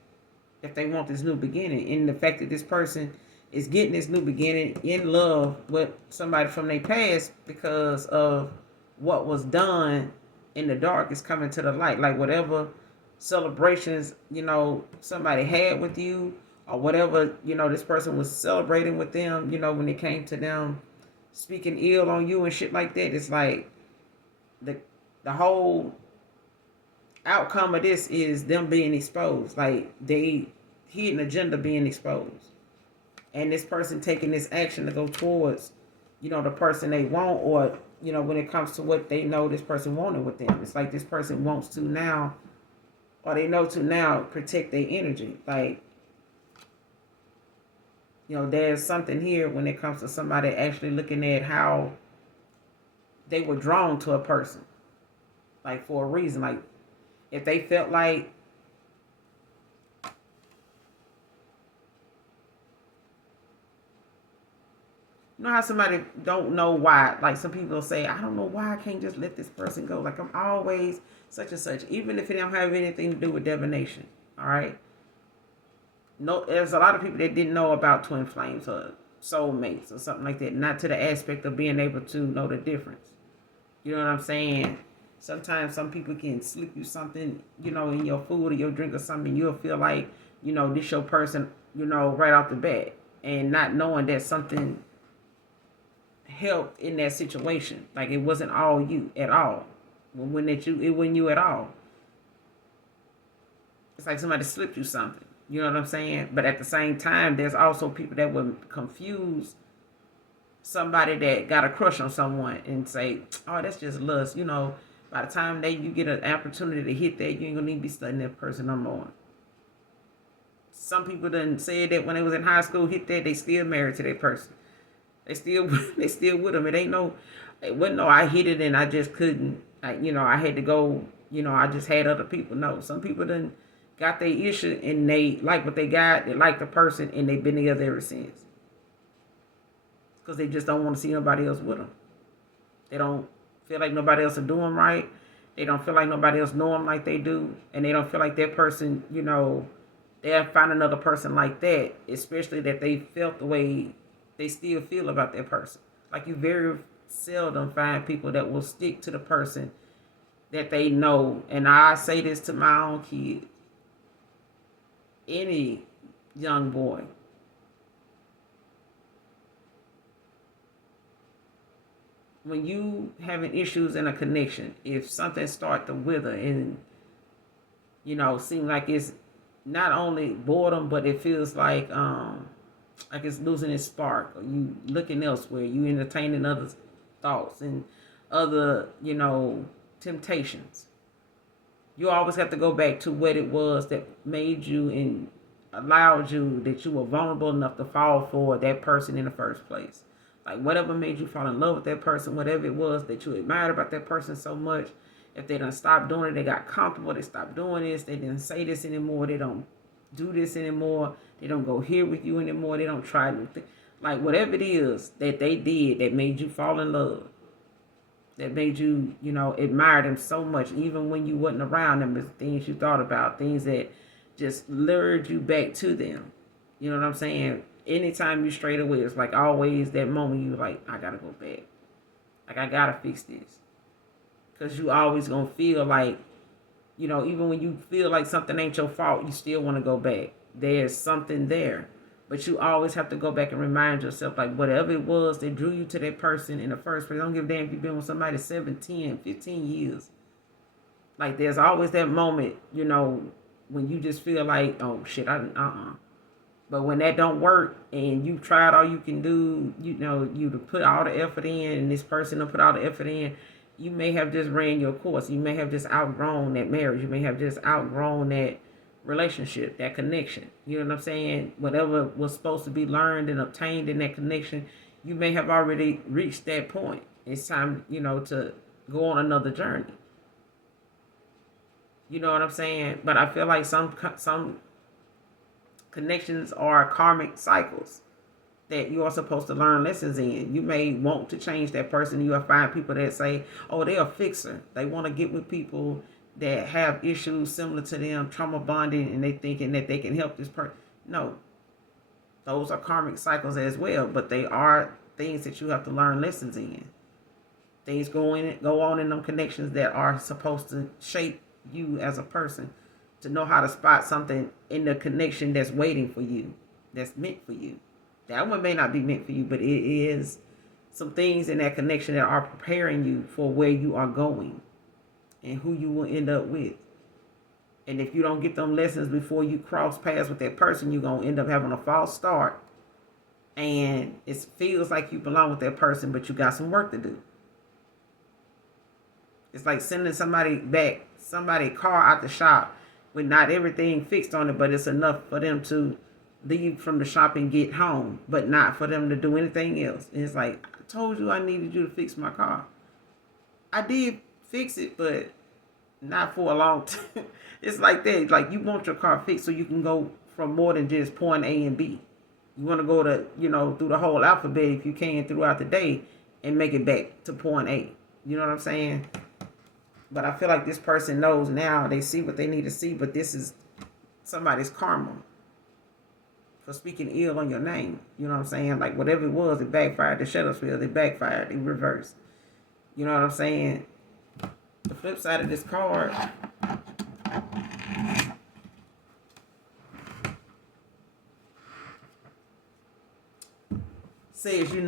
If they want this new beginning. And the fact that this person is getting this new beginning in love with somebody from their past because of what was done in the dark is coming to the light. Like whatever celebrations, somebody had with you, or whatever, this person was celebrating with them, when it came to them speaking ill on you and shit like that. It's like the whole outcome of this is them being exposed. Like they hidden agenda being exposed. And this person taking this action to go towards, the person they want, or, when it comes to what they know this person wanted with them. It's like this person wants to now, or they know to now protect their energy. Like, there's something here when it comes to somebody actually looking at how they were drawn to a person. Like for a reason. Like if they felt like, how somebody don't know why, like some people say, I don't know why I can't just let this person go. Like I'm always such and such, even if it don't have anything to do with divination. All right. No, there's a lot of people that didn't know about twin flames or soulmates or something like that. Not to the aspect of being able to know the difference. You know what I'm saying? Sometimes some people can slip you something, in your food or your drink or something. You'll feel like, this your person, right off the bat. And not knowing that something helped in that situation. Like it wasn't all you at all. It wasn't you at all. It's like somebody slipped you something. You know what I'm saying? But at the same time, there's also people that would confuse somebody that got a crush on someone and say, oh, that's just lust. By the time you get an opportunity to hit that, you ain't gonna need to be studying that person no more. Some people done said that when they was in high school, hit that, they still married to that person. They still with them. It wasn't no I hit it and I just couldn't. I had to go. I just had other people. No, some people done got their issue and they like what they got. They like the person and they've been together ever since. Because they just don't want to see nobody else with them. They don't feel like nobody else are doing right. They don't feel like nobody else know them like they do. And they don't feel like that person, they'll find another person like that. Especially that they felt the way they still feel about that person. Like you very seldom find people that will stick to the person that they know. And I say this to my own kid. Any young boy. When you having issues in a connection, if something start to wither and seem like it's not only boredom, but it feels like it's losing its spark, or you looking elsewhere, you entertaining other thoughts and other temptations. You always have to go back to what it was that made you and allowed you, that you were vulnerable enough to fall for that person in the first place. Like whatever made you fall in love with that person, whatever it was that you admired about that person so much, if they done stopped doing it, they got comfortable, they stopped doing this, they didn't say this anymore, they don't do this anymore, they don't go here with you anymore, they don't try new things. Like whatever it is that they did that made you fall in love, that made you, admire them so much, even when you wasn't around them, the things you thought about, things that just lured you back to them. You know what I'm saying? Anytime you strayed away, it's like always that moment you like, I gotta go back. Like I gotta fix this. Cause you always gonna feel like, even when you feel like something ain't your fault, you still wanna go back. There's something there. But you always have to go back and remind yourself, like whatever it was that drew you to that person in the first place. Don't give a damn if you've been with somebody 7, 10, 15 years. Like there's always that moment, when you just feel like, oh shit, But when that don't work and you tried all you can do, you to put all the effort in and this person to put all the effort in, you may have just ran your course. You may have just outgrown that marriage. You may have just outgrown that relationship, that connection. You know what I'm saying? Whatever was supposed to be learned and obtained in that connection, you may have already reached that point. It's time, to go on another journey. You know what I'm saying? But I feel like some connections are karmic cycles that you are supposed to learn lessons in. You may want to change that person. You'll find people that say, oh, they're a fixer. They want to get with people that have issues similar to them, trauma bonding, and they thinking that they can help this person. No. Those are karmic cycles as well, but they are things that you have to learn lessons in. Things go on in them connections that are supposed to shape you as a person, to know how to spot something in the connection that's waiting for you, that's meant for you. That one may not be meant for you, but it is some things in that connection that are preparing you for where you are going and who you will end up with. And if you don't get them lessons before you cross paths with that person, you're going to end up having a false start. And it feels like you belong with that person, but you got some work to do. It's like sending somebody car out the shop with not everything fixed on it, but it's enough for them to leave from the shop and get home, but not for them to do anything else. And it's like, I told you I needed you to fix my car. I did fix it, but not for a long time. It's like that. Like you want your car fixed so you can go from more than just point A and B. You want to go to, through the whole alphabet if you can throughout the day and make it back to point A. You know what I'm saying? But I feel like this person knows now. They see what they need to see, but this is somebody's karma for speaking ill on your name. You know what I'm saying? Like whatever it was, it backfired. The Shuttlesfield, it backfired. It reversed. You know what I'm saying? The flip side of this card says, you're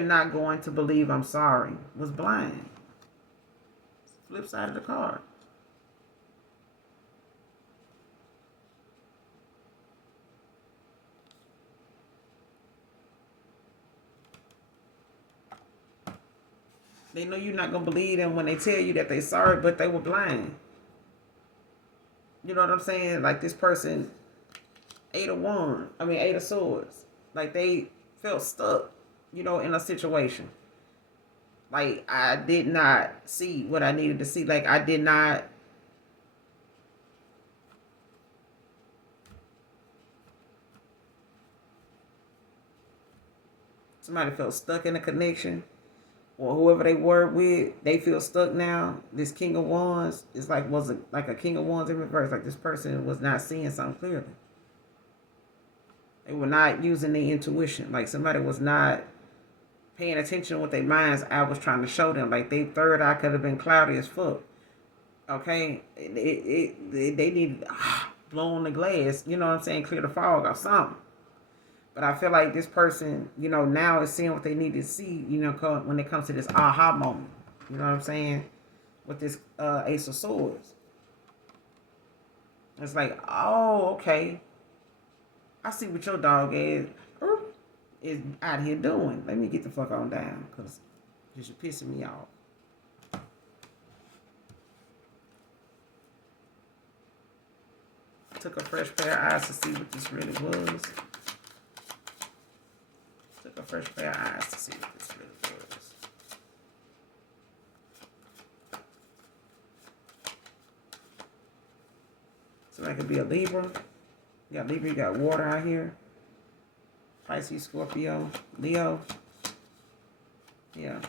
not going to believe I'm sorry. Was blind. Flip side of the card. They know you're not going to believe them when they tell you that they're sorry, but they were blind. You know what I'm saying? Like this person, eight of swords. Like they felt stuck, in a situation. Like I did not see what I needed to see. Like I did not. Somebody felt stuck in a connection, or whoever they were with, they feel stuck now. This King of Wands is wasn't like a King of Wands in reverse. Like this person was not seeing something clearly. They were not using their intuition. Like somebody was not paying attention to what their mind's eye was trying to show them. Like their third eye could have been cloudy as fuck. Okay, they needed blow on the glass. You know what I'm saying? Clear the fog or something. But I feel like this person, now is seeing what they need to see. When it comes to this aha moment. You know what I'm saying? With this Ace of Swords, it's like, oh, okay. I see what your dog is out here doing. Let me get the fuck on down, because you're pissing me off. Took a fresh pair of eyes to see what this really was. Took a fresh pair of eyes to see what this really was. So that could be a Libra. You got Libra, you got water out here. Pisces, Scorpio, Leo. Yeah.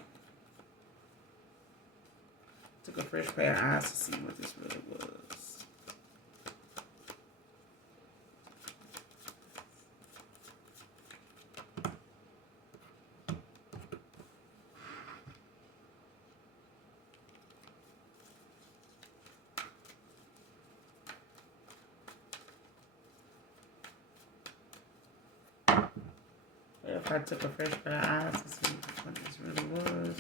Took a fresh pair of eyes to see what this really was. If I took a fresh pair of eyes to see what this really was.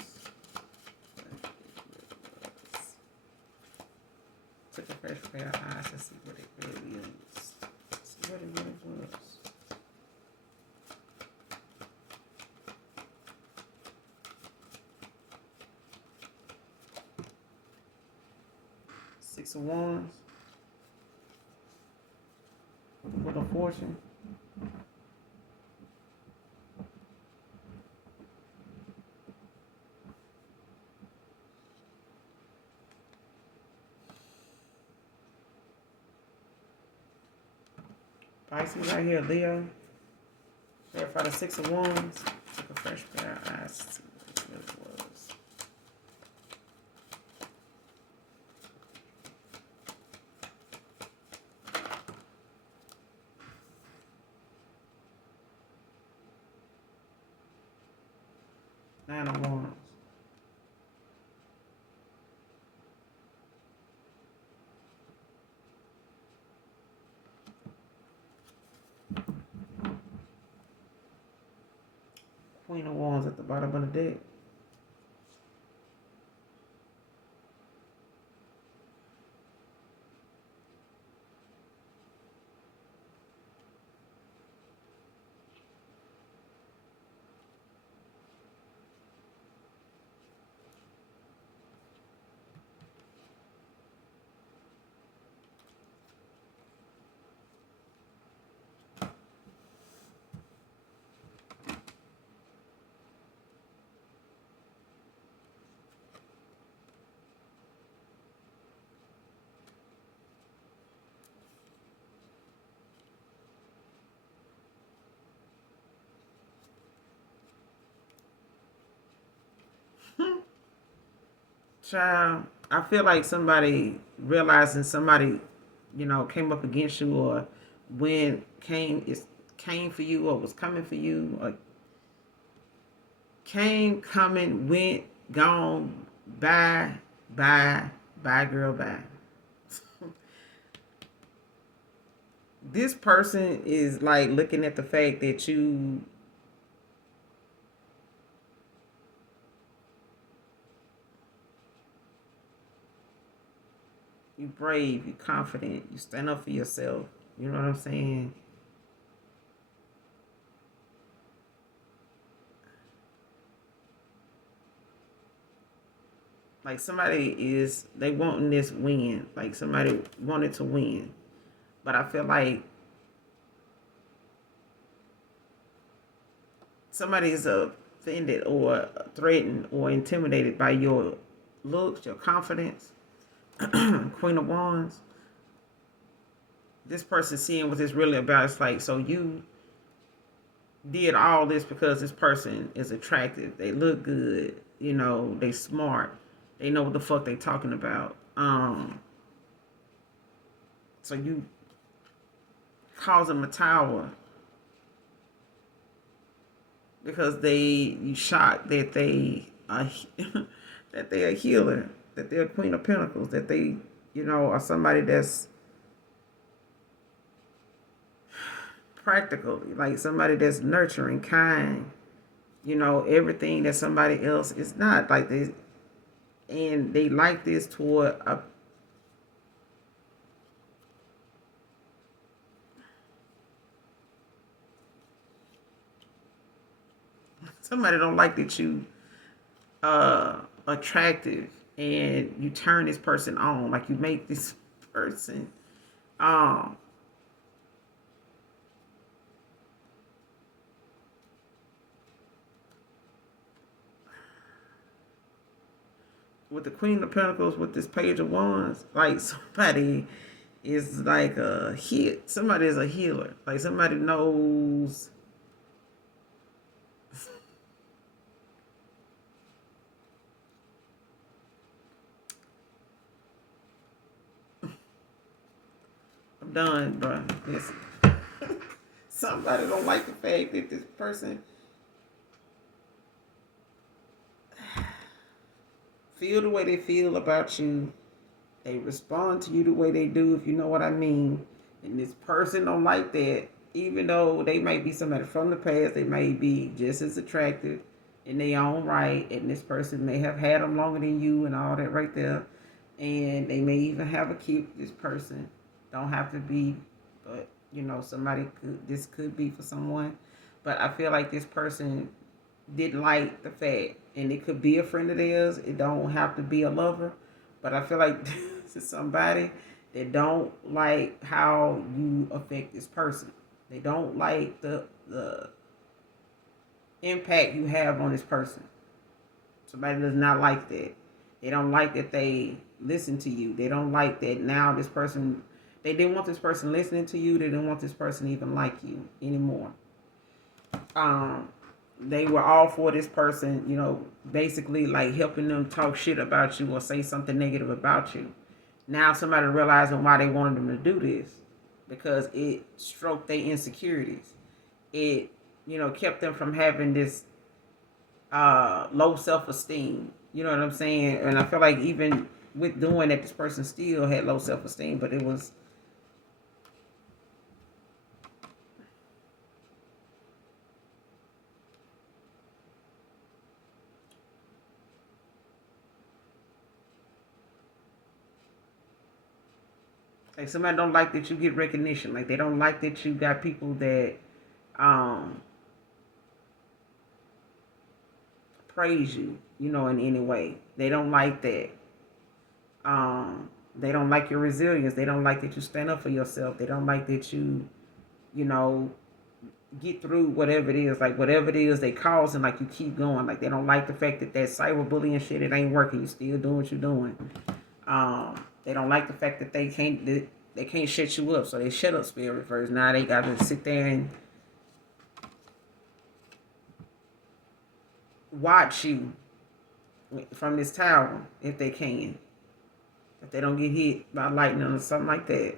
Took a fresh pair of eyes to see what it really is. See what it really was. Six of Wands. With a fortune. Pisces right here, Leo. Verify the Six of Wands. Took a fresh pair of eyes to see what it really was. Nine of Wands. Queen of Wands at the bottom of the deck. Child, I feel like somebody realizing somebody, came up against you, or when came for you, or was coming for you, or came, coming, went, gone, bye, girl, bye. This person is like looking at the fact that you brave, you confident, you stand up for yourself. You know what I'm saying? Like they wanting this win. Like somebody wanted to win. But I feel like somebody is offended or threatened or intimidated by your looks, your confidence. Queen of Wands. This person seeing what it's really about. It's like, so you did all this because this person is attractive. They look good. You know, they smart. They know what the fuck they talking about. So you cause them a tower because you shocked that they are that they're a healer, that they're a Queen of Pentacles, that they, are somebody that's practical, like somebody that's nurturing, kind, everything that somebody else is not. Like they like this toward somebody don't like that you attractive and you turn this person on, like you make this person with the Queen of Pentacles, with this Page of Wands, like somebody is like somebody is a healer, like somebody knows I'm done, bro. Listen. Somebody don't like the fact that this person feel the way they feel about you. They respond to you the way they do, if you know what I mean. And this person don't like that, even though they might be somebody from the past. They may be just as attractive in their own right, and this person may have had them longer than you and all that right there. And they may even have a kid with this person. Don't have to be, but this could be for someone. But I feel like this person didn't like the fact, and it could be a friend of theirs. It don't have to be a lover. But I feel like this is somebody that don't like how you affect this person. They don't like the impact you have on this person. Somebody does not like that. They don't like that they listen to you. They don't like that now this person, they didn't want this person listening to you. They didn't want this person even like you anymore. They were all for this person, basically like helping them talk shit about you or say something negative about you. Now somebody realizing why they wanted them to do this, because it stroked their insecurities. It, kept them from having this low self-esteem. You know what I'm saying? And I feel like even with doing that, this person still had low self-esteem, but it was like somebody don't like that you get recognition. Like they don't like that you got people that praise you, in any way. They don't like that. They don't like your resilience. They don't like that you stand up for yourself. They don't like that you know, get through whatever it is. Like whatever it is they causing, like you keep going. Like they don't like the fact that cyberbullying shit, it ain't working. You still doing what you're doing. They don't like the fact that they can't shut you up. So they shut up spirit first. Now they got to sit there and watch you from this tower if they can. If they don't get hit by lightning or something like that.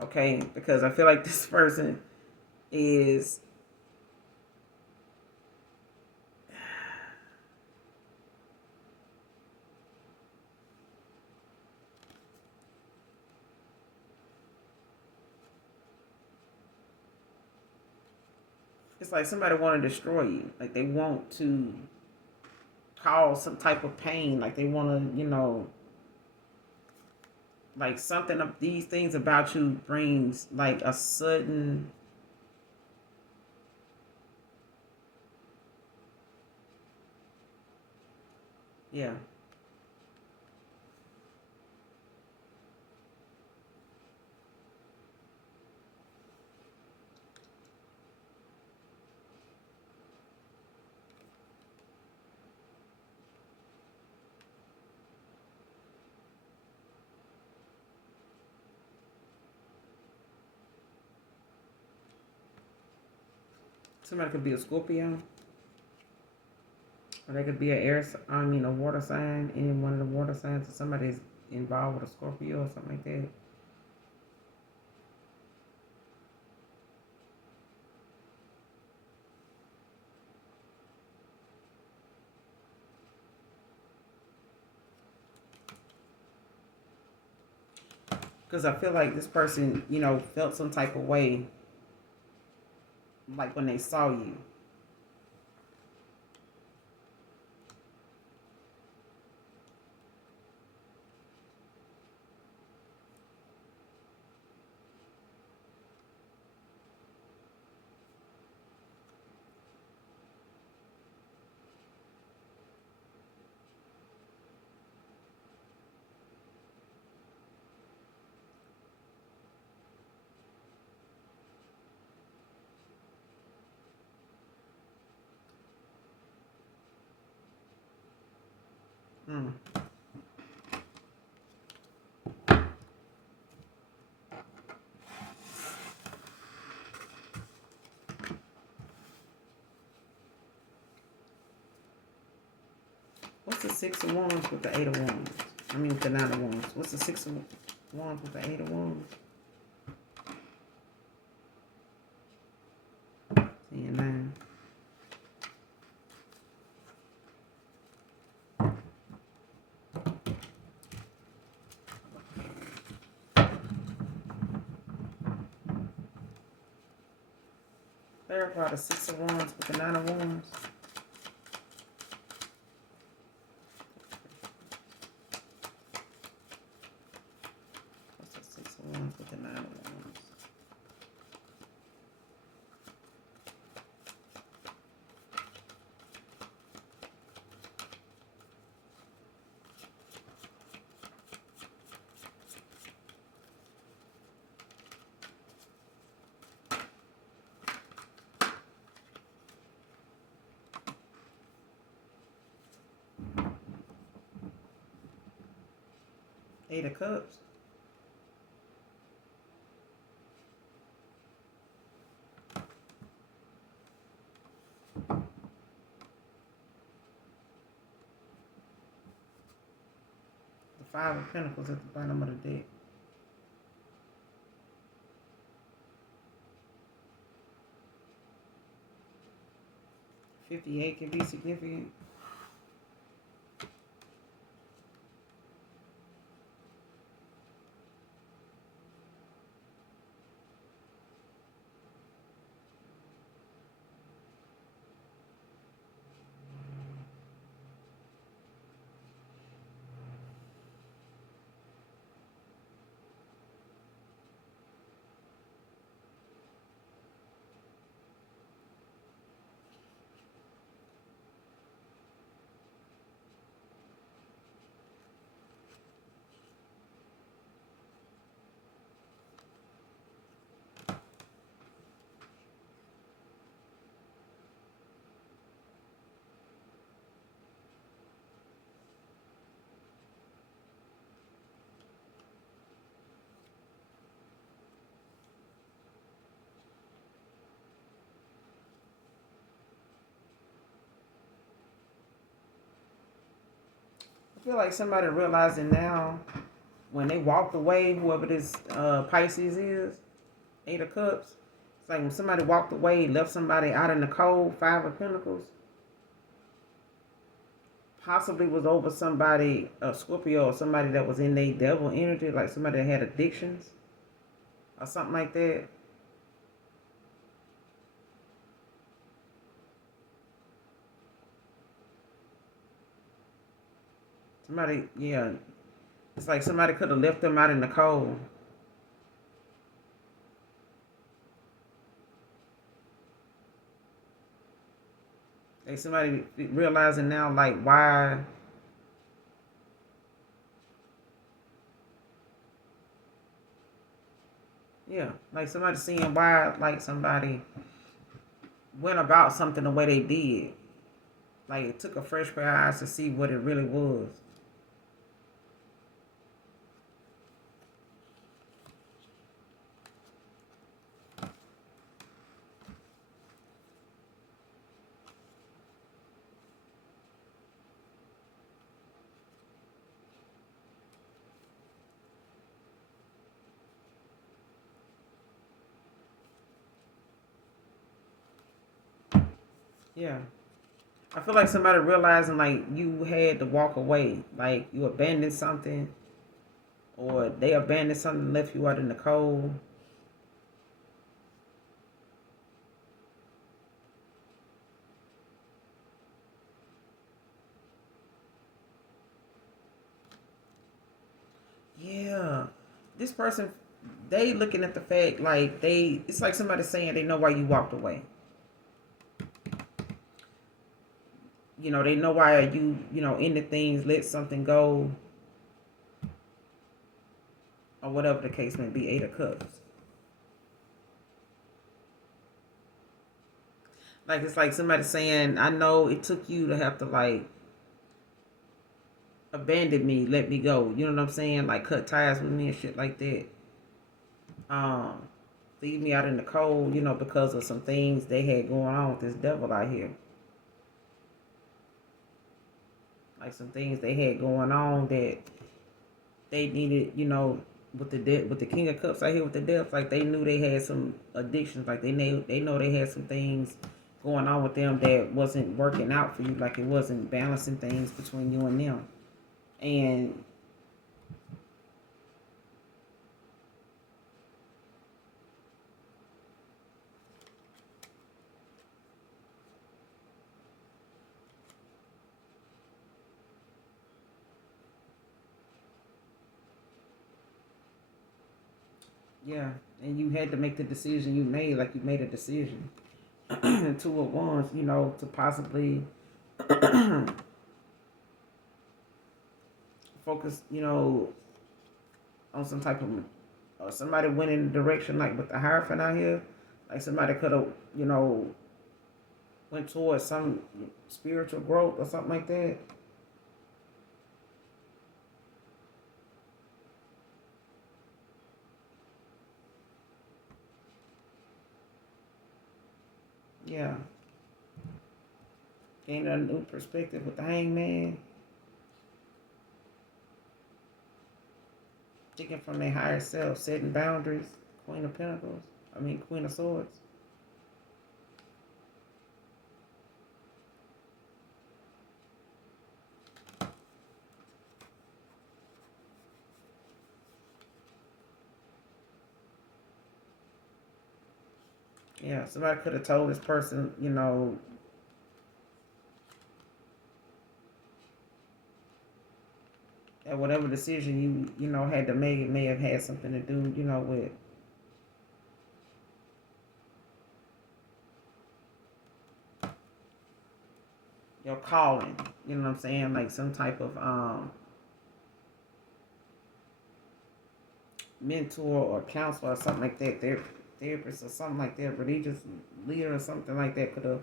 Okay? Because I feel like this person is it's like somebody want to destroy you. Like they want to cause some type of pain. Like they want to, like something of these things about you brings like a sudden yeah. Somebody could be a Scorpio. Or they could be a water sign, any one of the water signs, or somebody's involved with a Scorpio or something like that. Because I feel like this person, felt some type of way, like when they saw you. Hmm. What's the Six of Wands with the Eight of Wands? With the Nine of Wands. What's the Six of Wands with the Eight of Wands? 10, 9. Clarify the Six of Wands with the Nine of Wands. What's the Six of Wands with the Nine of Wands? Eight of Cups. The Five of Pentacles at the bottom of the deck. $58 can be significant. I feel like somebody realizing now when they walked away, whoever this Pisces is, Eight of Cups. It's like when somebody walked away, left somebody out in the cold, Five of Pentacles. Possibly was over somebody, a Scorpio, or somebody that was in their devil energy, like somebody that had addictions or something like that. Somebody, yeah. It's like somebody could have left them out in the cold. Like somebody realizing now, like, why. Yeah, like somebody seeing why, like somebody went about something the way they did. Like it took a fresh pair of eyes to see what it really was. Yeah. I feel like somebody realizing like you had to walk away, like you abandoned something, or they abandoned something and left you out in the cold. Yeah. This person, they looking at the fact like it's like somebody saying they know why you walked away. They know why you ended things, let something go, or whatever the case may be. Eight of Cups. Like it's like somebody saying, I know it took you to have to like abandon me, let me go. You know what I'm saying? Like cut ties with me and shit like that. Um, leave me out in the cold, because of some things they had going on with this devil out here. Like some things they had going on that they needed, with the King of Cups out here with the Death, like they knew they had some addictions, like they know they had some things going on with them that wasn't working out for you, like it wasn't balancing things between you and them. And yeah, and you had to make the decision you made, like you made a decision. Two of Wands, to possibly focus, on some type of, or somebody went in the direction like with the Hierophant out here, like somebody could have, went towards some spiritual growth or something like that. Yeah, gain a new perspective with the Hangman, thinking from their higher self, setting boundaries. Queen of Pentacles. Queen of Swords. Yeah, somebody could have told this person, that whatever decision you had to make, it may have had something to do, with your calling. You know what I'm saying? Like some type of mentor or counselor or something like that. Therapist or something like that, religious leader or something like that could have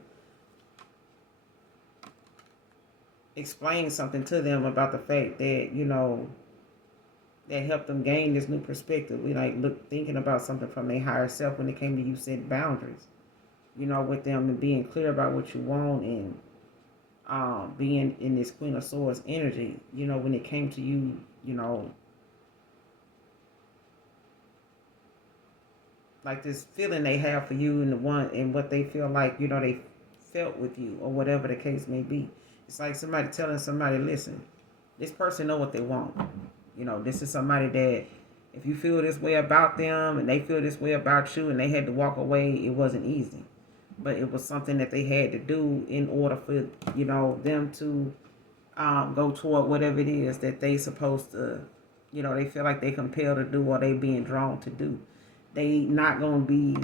explained something to them about the fact that, that helped them gain this new perspective. We like thinking about something from their higher self when it came to you setting boundaries, with them and being clear about what you want and being in this Queen of Swords energy, when it came to you, like this feeling they have for you and the one and what they feel like, they felt with you or whatever the case may be. It's like somebody telling somebody, listen, this person know what they want. This is somebody that if you feel this way about them and they feel this way about you and they had to walk away, it wasn't easy. But it was something that they had to do in order for, them to go toward whatever it is that they supposed to, they feel like they compelled to do or they being drawn to do. They not going to be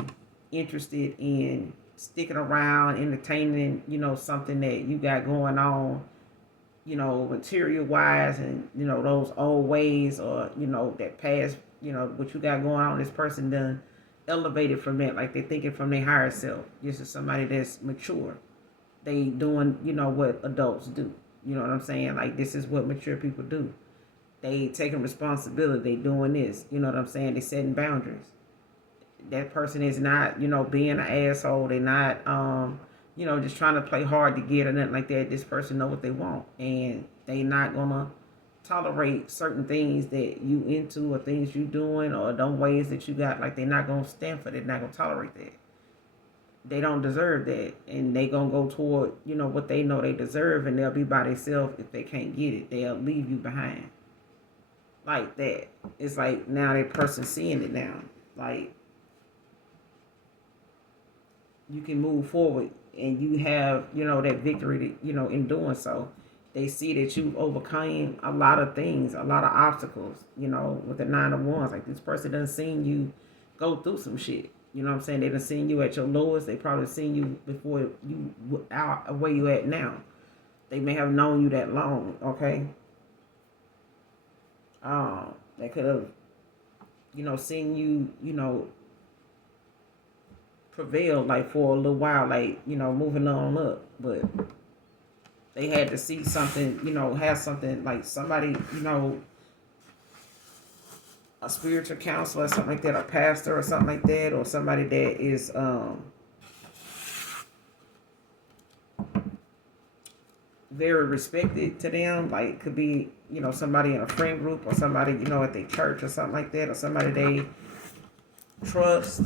interested in sticking around, entertaining, something that you got going on, material wise and, those old ways or, that past, what you got going on. This person done elevated from that. Like they thinking from their higher self. This is somebody that's mature. They doing, what adults do. You know what I'm saying? Like this is what mature people do. They taking responsibility. They doing this. You know what I'm saying? They setting boundaries. That person is not, being an asshole. They're not, just trying to play hard to get or nothing like that. This person know what they want, and they not gonna tolerate certain things that you into or things you doing or them ways that you got. Like they're not gonna stand for. They're not gonna tolerate that. they don't deserve that, and they gonna go toward, you know, what they know they deserve, and they'll be by themselves. If they can't get it, they'll leave you behind. Like that. It's like now that person seeing it now. Like, you can move forward, and you have, you know, that victory, you know, in doing so. They see that you've overcome a lot of things, a lot of obstacles, you know, with the 9 of Wands. Like, this person done seen you go through some shit. You know what I'm saying? They done seen you at your lowest. They probably seen you before you out where you at now. They may have known you that long, okay? They could have, you know, seen you, you know, prevail like for a little while, like, you know, moving on up. But they had to see something, you know, have something like somebody, you know, a spiritual counselor or something like that, a pastor or something like that, or somebody that is very respected to them. Like, could be, you know, somebody in a friend group, or somebody, you know, at their church or something like that, or somebody they trust.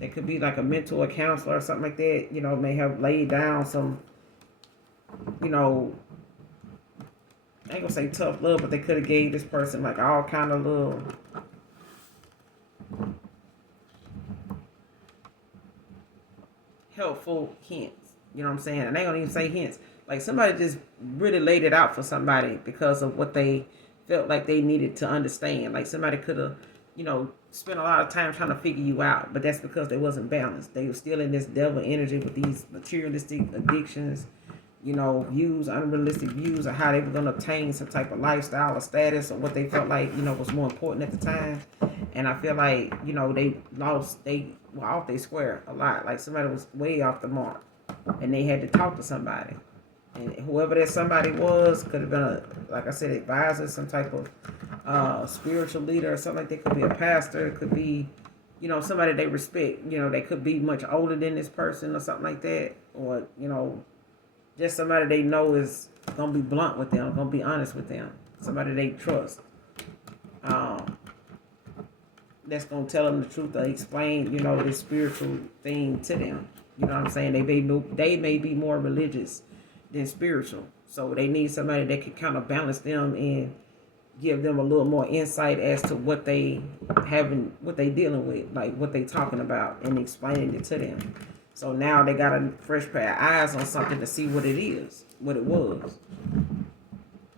It could be like a mentor, a counselor or something like that, you know, may have laid down some, you know, I ain't gonna say tough love, but they could have gave this person like all kind of little helpful hints. You know what I'm saying? And they don't even say hints. Like, somebody just really laid it out for somebody because of what they felt like they needed to understand. Like, somebody could have, you know, spent a lot of time trying to figure you out, but that's because they wasn't balanced. They were still in this devil energy with these materialistic addictions, you know, views, unrealistic views of how they were going to obtain some type of lifestyle or status, or what they felt like, you know, was more important at the time. And I feel like, you know, they were off their square a lot. Like, somebody was way off the mark, and they had to talk to somebody. And whoever that somebody was could have been like I said, advisor, some type of spiritual leader or something like that. Could be a pastor. It could be, you know, somebody they respect. You know, they could be much older than this person or something like that. Or, you know, just somebody they know is going to be blunt with them, going to be honest with them. Somebody they trust. That's going to tell them the truth or explain, you know, this spiritual thing to them. You know what I'm saying? They may be more religious than spiritual. So they need somebody that can kind of balance them and give them a little more insight as to what they dealing with, like what they talking about, and explaining it to them. So now they got a fresh pair of eyes on something to see what it is, what it was.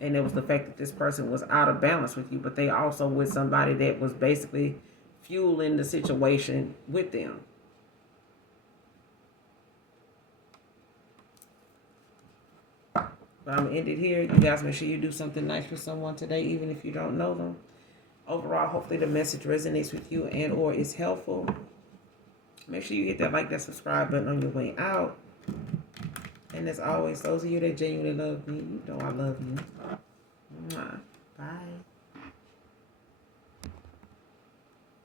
And it was the fact that this person was out of balance with you, but they also with somebody that was basically fueling the situation with them. But I'm going to end it here. You guys make sure you do something nice for someone today, even if you don't know them. Overall, hopefully the message resonates with you and or is helpful. Make sure you hit that like, that subscribe button on your way out. And as always, those of you that genuinely love me, you know I love you. Bye.